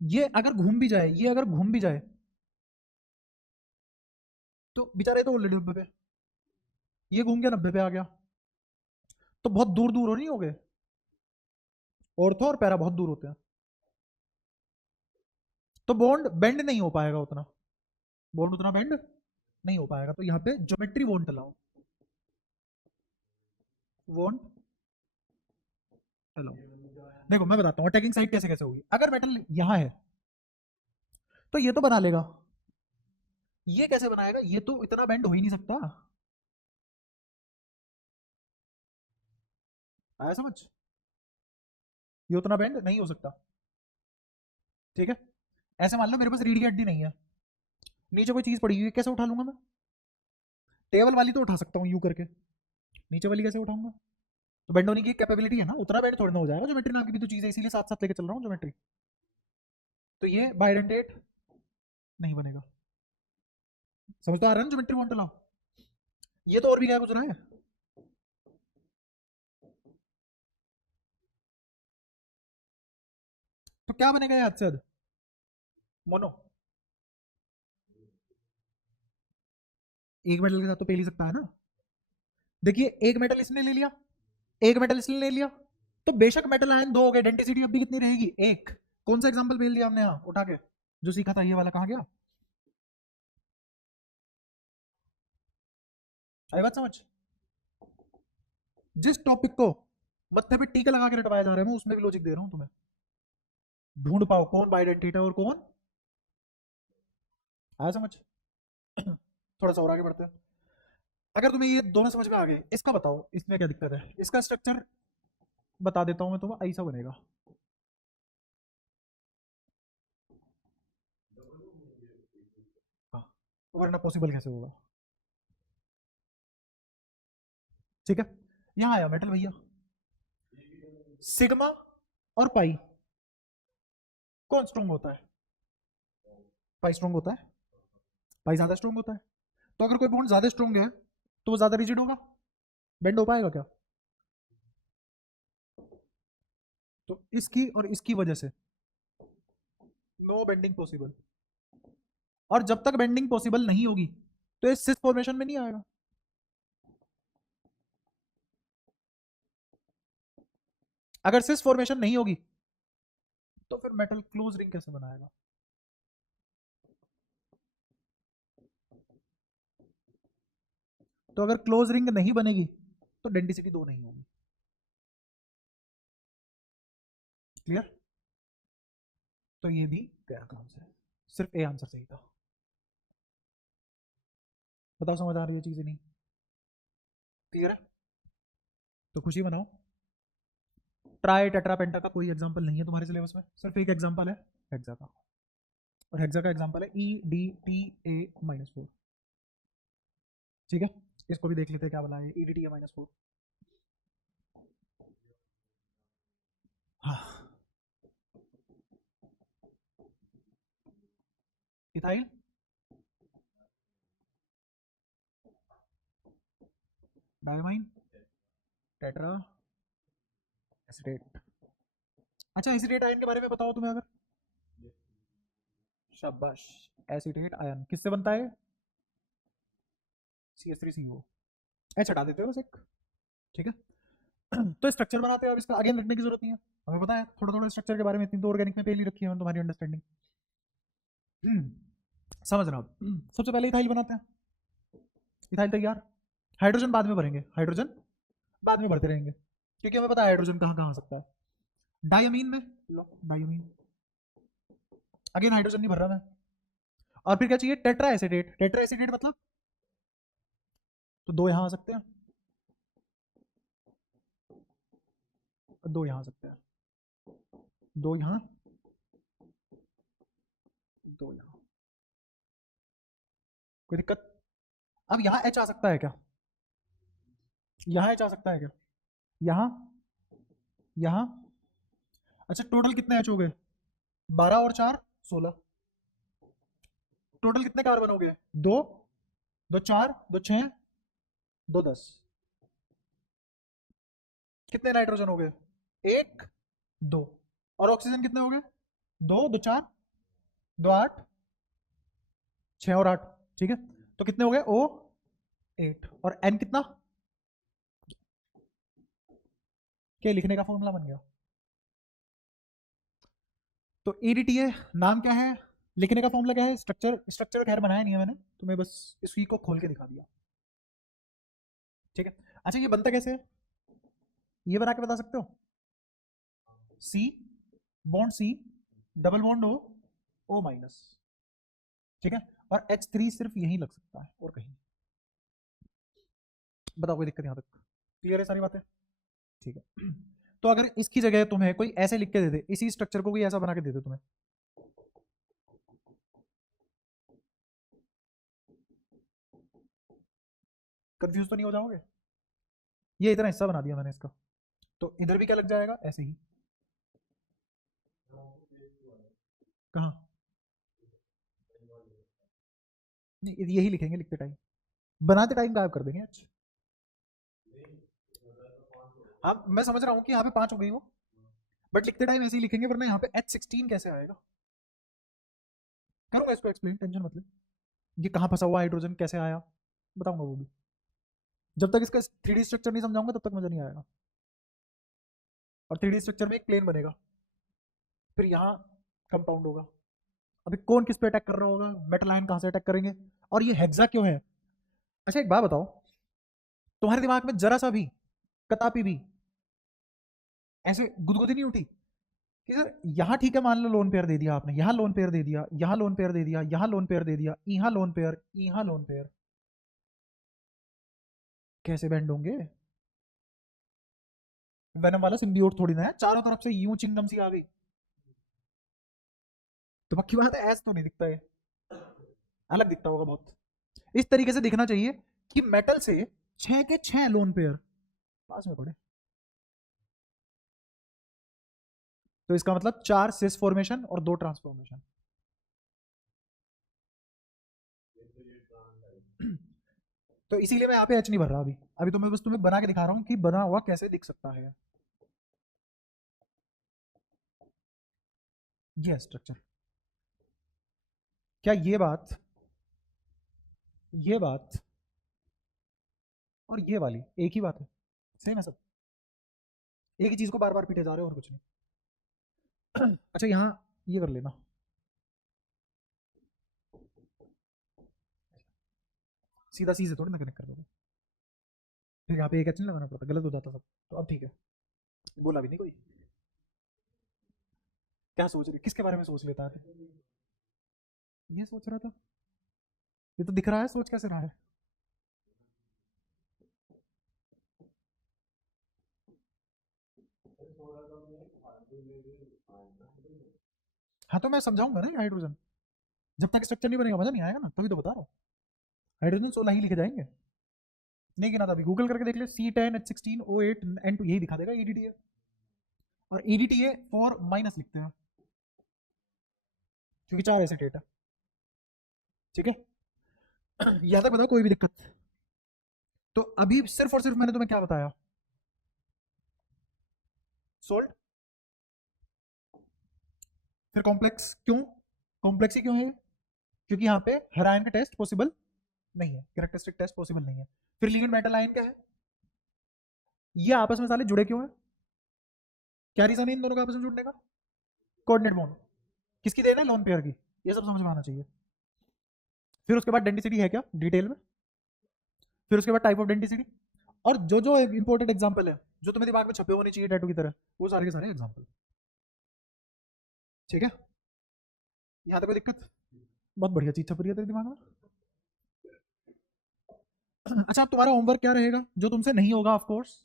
ये अगर घूम भी जाए, ये अगर घूम भी जाए तो बेचारे तो ऑलरेडी 90 पे, ये घूम के 90 पे आ गया, तो बहुत दूर दूर हो नहीं हो गए? ऑर्थो और पैरा बहुत दूर होते हैं, तो बॉन्ड बेंड नहीं हो पाएगा उतना, बॉन्ड उतना बेंड नहीं हो पाएगा। तो यहाँ पे geometry won't allow, won't allow. देखो मैं बताता हूँ अटैकिंग साइड कैसे कैसे होगी। अगर मेटल यहाँ है तो ये तो बना लेगा, ये कैसे बनाएगा? ये तो इतना बेंड हो ही नहीं सकता। आया समझ? ये उतना बेंड नहीं हो सकता। ठीक है, ऐसे मान लो मेरे पास रीढ़ की हड्डी नहीं है, नीचे कोई चीज पड़ी हुई है, कैसे उठा लूंगा मैं? टेबल वाली तो उठा सकता हूँ यूं करके, नीचे वाली कैसे उठाऊंगा? तो बेंड होने की कैपेबिलिटी है ना, उतना बेंड थोड़ा ना हो जाएगा। ज्योमेट्री नाम की भी तो चीज है, इसीलिए साथ साथ लेके चल रहा हूँ ज्योमेट्री। तो ये बायडेंटेट नहीं बनेगा। समझ तो आ रहा है ना ज्योमेट्री वॉन्ट अलाउ? ये तो और भी क्या कुछ रहा है। तो क्या बनेगा ये हद से हद? मोनो। एक मेटल के साथ तो पेल ही सकता है ना। देखिए एक मेटल इसने ले लिया, एक मेटल इसने ले लिया, तो बेशक मेटल आयन दो हो गए, डेंसिटी अब भी कितनी रहेगी? एक। कौन सा एग्जांपल पेल दिया हमने यहाँ उठा के, जो सीखा था ये वाला कहाँ गया? आई बात समझ? जिस टॉपिक को मत्थे पे टीके लगा के रटवाया जा रहा है, मैं उसमें भी लॉजिक दे रहा हूँ तुम्हें। ढूंढ पाओ कौन बाइडेंटिटी है और कौन। आया समझ? थोड़ा सा और आगे बढ़ते हैं। अगर तुम्हें ये दोनों समझ में आ गए, इसका बताओ इसमें क्या दिक्कत है? इसका स्ट्रक्चर बता देता हूँ मैं तुम्हें, ऐसा बनेगा। हाँ, वरना पॉसिबल कैसे होगा? ठीक है, यहाँ आया मेटल भैया, सिग्मा और पाई, कौन स्ट्रॉन्ग होता है? पाई स्ट्रॉन्ग होता है, पाई ज्यादा स्ट्रॉन्ग होता है। तो अगर कोई बॉन्ड ज्यादा स्ट्रॉन्ग है तो वो ज्यादा रिजिड होगा, बेंड हो पाएगा क्या? तो इसकी और इसकी वजह से नो बेंडिंग पॉसिबल। और जब तक बेंडिंग पॉसिबल नहीं होगी तो ये सिस फॉर्मेशन में नहीं आएगा। अगर सिस फॉर्मेशन नहीं होगी तो फिर मेटल क्लोज रिंग कैसे बनाएगा? तो अगर क्लोज रिंग नहीं बनेगी तो डेंसिटी दो नहीं होगी। क्लियर? तो ये भी गया काम से, सिर्फ ए आंसर सही था। बताओ समझ आ रही है चीजें नहीं? क्लियर है? तो खुशी बनाओ। ट्राई टेट्रा पेंटा का कोई एग्जांपल नहीं है तुम्हारे सिलेबस में, सिर्फ एक एग्जांपल है हेक्सा का, और हेक्सा का एग्जांपल है EDTA-4। ठीक है, इसको भी देख लेते हैं क्या बना है EDTA-4। हाँ, इथाइल डायमाइन टेट्रा एसीटेट। अच्छा, एसीटेट आयन के बारे में बताओ तुम्हें अगर। शाबाश। एसीटेट आयन किससे बनता है? CH3CO। एच हटा देते हो बस एक। ठीक है। तो स्ट्रक्चर बनाते हैं, अब इसका अगेन लिखने की जरूरत नहीं है, हमें पता है थोड़ा थोड़ा स्ट्रक्चर के बारे में, इतनी तो ऑर्गेनिक में पहले रखी है तुम्हारी अंडरस्टैंडिंग। समझ रहा हूँ। सबसे पहले इथाइल बनाते हैं, इथाइल तैयार। हाइड्रोजन बाद में भरेंगे, हाइड्रोजन बाद में भरते रहेंगे, क्योंकि हमें पता है हाइड्रोजन कहाँ कहाँ आ सकता है। डायमीन में लो, डायमीन अगेन हाइड्रोजन नहीं भर रहा मैं। और फिर क्या चाहिए? Tetra acetate. टेट्रा एसिडेट मतलब तो दो यहां आ सकते हैं, दो यहां आ सकते हैं, दो यहां, दो यहां, कोई दिक्कत? अब यहां एच आ सकता है क्या? यहां एच आ सकता है क्या? यहां, यहां। अच्छा, टोटल कितने एच हो गए? 12 और 4 16। टोटल कितने कार्बन हो गए? दो, दो 4, दो 6, दो 10। कितने नाइट्रोजन हो गए? एक, दो। और ऑक्सीजन कितने हो गए? दो, दो 4, दो 8, 6 और 8। ठीक है, तो कितने हो गए? O8। और N कितना? क्या लिखने का फॉर्मूला बन गया? तो EDTA नाम क्या है, लिखने का फॉर्मूला क्या है? स्ट्रक्चर, स्ट्रक्चर खैर बनाया नहीं है मैंने, तुम्हें बस इसी को खोल के दिखा दिया। ठीक है। अच्छा, ये बनता कैसे है? ये बना के बता सकते हो? C bond C, double bond O minus. ठीक है, और H3 सिर्फ यहीं लग सकता है और कहीं। बताओ कोई दिक्कत यहाँ तक? क्लियर है सारी बातें? ठीक है। तो अगर इसकी जगह तुम्हें कोई ऐसे लिख के दे दे, इसी स्ट्रक्चर को कोई ऐसा बना के दे दे तुम्हें, कंफ्यूज तो नहीं हो जाओगे? ये इतना हिस्सा बना दिया मैंने इसका, तो इधर भी क्या लग जाएगा? ऐसे ही। कहाँ? नहीं, यही लिखेंगे लिखते टाइम, बनाते टाइम गायब कर देंगे। अच्छा, हाँ मैं समझ रहा हूँ कि यहाँ पे 5 हो गई वो, बट लिखते टाइम ऐसे ही लिखेंगे, वरना यहाँ पे H16 कैसे आएगा? करूँगा इसको एक्सप्लेन, टेंशन मत ले। ये कहाँ फंसा हुआ हाइड्रोजन कैसे आया, बताऊंगा वो भी। जब तक इसका 3D स्ट्रक्चर नहीं समझाऊंगा तब तक मजा नहीं आएगा। और 3D स्ट्रक्चर में एक प्लेन बनेगा, फिर यहाँ कंपाउंड होगा। अभी कौन किस पे अटैक कर रहा होगा, मेटल आयन कहाँ से अटैक करेंगे, और ये हेक्सा क्यों है? अच्छा एक बात बताओ, तुम्हारे दिमाग में जरा सा भी, कतापी भी ऐसे गुदगुदी नहीं उठी कि सर यहाँ ठीक है, मान लो लोन पेयर दे दिया आपने, यहाँ लोन पेयर दे दिया, यहाँ लोन पेयर दे दिया, यहाँ लोन पेयर दे दिया, यहाँ लोन पेयर, यहाँ लोन पेयर, कैसे बैंड होंगे? वेनम वाला सिम्बियोट थोड़ी ना है, चारों तरफ से यूं चिंगम सी आ गई। तो पक्की बात है ऐसा तो नहीं दिखता है, अलग दिखता होगा बहुत। इस तरीके से दिखना चाहिए कि मेटल से 6 के 6 लोन पेयर पास में पड़े, तो इसका मतलब 4 सिस फॉर्मेशन और 2 ट्रांसफॉर्मेशन। तो इसीलिए मैं यहाँ पे एच नहीं भर रहा अभी, अभी तो मैं बस तुम्हें बना के दिखा रहा हूँ कि बना हुआ कैसे दिख सकता है ये स्ट्रक्चर। क्या ये बात और ये वाली एक ही बात है? सेम है सब, एक ही चीज को बार बार पीटे जा रहे हो और कुछ नहीं। अच्छा, यहाँ ये कर लेना, सीधा सी से थोड़ी ना कनेक्ट कर दोगे, फिर यहाँ पे एक एच नहीं लगाना पड़ता, गलत हो जाता सब। तो अब ठीक है, बोला भी नहीं कोई। क्या सोच रहे, किसके बारे में सोच लेता है? ये सोच रहा था, ये तो दिख रहा है, सोच कैसे रहा है? हाँ तो मैं समझाऊंगा ना हाइड्रोजन, जब तक स्ट्रक्चर नहीं बनेगा मजा नहीं आएगा ना, तभी तो बता रहा हूँ। हाइड्रोजन 16 ही लिखे जाएंगे। नहीं गिना था अभी, गूगल करके देख ले, C10H16O8N2, यही दिखा देगा EDTA। और EDTA 4 माइनस लिखते हैं क्योंकि 4 एसिटेट है। ठीक है, यहाँ तक बताओ कोई भी दिक्कत? तो अभी सिर्फ और सिर्फ मैंने तुम्हें क्या बताया, सोल्ट, फिर कॉम्प्लेक्स। क्यों कॉम्प्लेक्स ही क्यों है? क्योंकि यहाँ पे हर आयन का टेस्ट पॉसिबल नहीं है, कैरेक्टरिस्टिक टेस्ट पॉसिबल नहीं है। फिर लिगेंड मेटल आयन क्या है? ये आपस में साले जुड़े क्यों हैं? क्या रीजन है इन दोनों का आपस में जुड़ने का? Coordinate bond. किसकी देन है? लोन पेयर की। ये सब समझ में आना चाहिए। फिर उसके बाद डेंसिटी है क्या डिटेल में, फिर उसके बाद टाइप ऑफ डेंसिटी, और जो जो इंपॉर्टेंट एग्जांपल है जो तुम्हें दिमाग में छपे होने चाहिए टैटू की तरह, वो सारे के सारे एग्जांपल। ठीक है, यहाँ तक कोई दिक्कत? बहुत बढ़िया चीज छप रही है तेरे दिमाग में। अच्छा, अब तुम्हारा होमवर्क क्या रहेगा जो तुमसे नहीं होगा? ऑफ कोर्स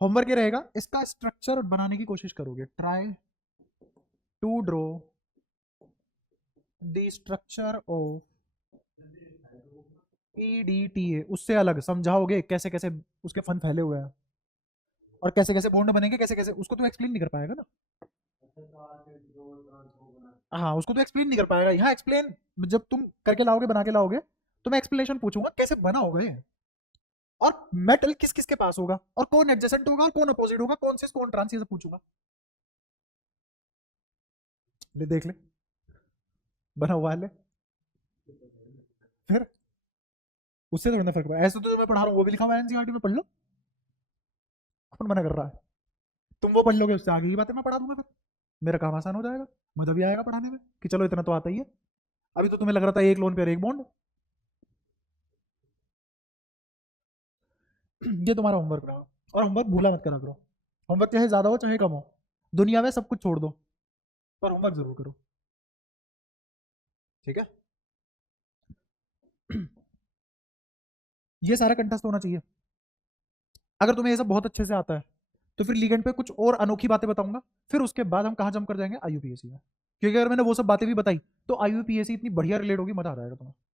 होमवर्क ये रहेगा, इसका स्ट्रक्चर बनाने की कोशिश करोगे। Try to draw the structure of EDTA। उससे अलग समझाओगे कैसे कैसे उसके फन फैले हुए हैं और कैसे कैसे बॉन्ड बनेंगे, कैसे कैसे, उसको तो एक्सप्लेन नहीं कर पाएगा ना। हाँ, उसको तो एक्सप्लेन नहीं कर पाएगा। यहाँ एक्सप्लेन जब तुम करके लाओगे, बना के लाओगे, तो मैं एक्सप्लेनेशन पूछूंगा कैसे बना होगा ये, और मेटल किस किस के पास होगा, और कौन एडजेसेंट होगा और कौन अपोजिट होगा, कौन से कौन ट्रांस, ये सब पूछूंगा। ले देख ले, बना हुआ है ले। फिर उससे थोड़ा ना फर्क पड़ा, ऐसे तो मैं पढ़ा रहा हूँ वो भी लिखा हुआ है NCERT में, पढ़ लो। कौन मना कर रहा है? तुम वो पढ़ लोगे, उससे आगे की बातें मैं पढ़ा दूंगा, फिर मेरा काम आसान हो जाएगा, मजा भी आएगा पढ़ाने में कि चलो इतना तो आता ही है। अभी तो तुम्हें लग रहा था एक लोन पे एक बॉन्ड। ये तुम्हारा होमवर्क रहा, और होमवर्क भूला मत करा करो। होमवर्क चाहे ज्यादा हो चाहे कम हो, दुनिया में सब कुछ छोड़ दो, पर होमवर्क जरूर करो। ठीक है, ये सारा कंठस्थ होना चाहिए। अगर तुम्हें ये सब बहुत अच्छे से आता है तो फिर लीगेंड पे कुछ और अनोखी बातें बताऊंगा, फिर उसके बाद हम कहाँ जंप कर जाएंगे? IUPAC में। क्योंकि अगर मैंने वो सब बातें भी बताई तो IUPAC इतनी बढ़िया रिलेट होगी, मजा आ जाएगा तुम्हें।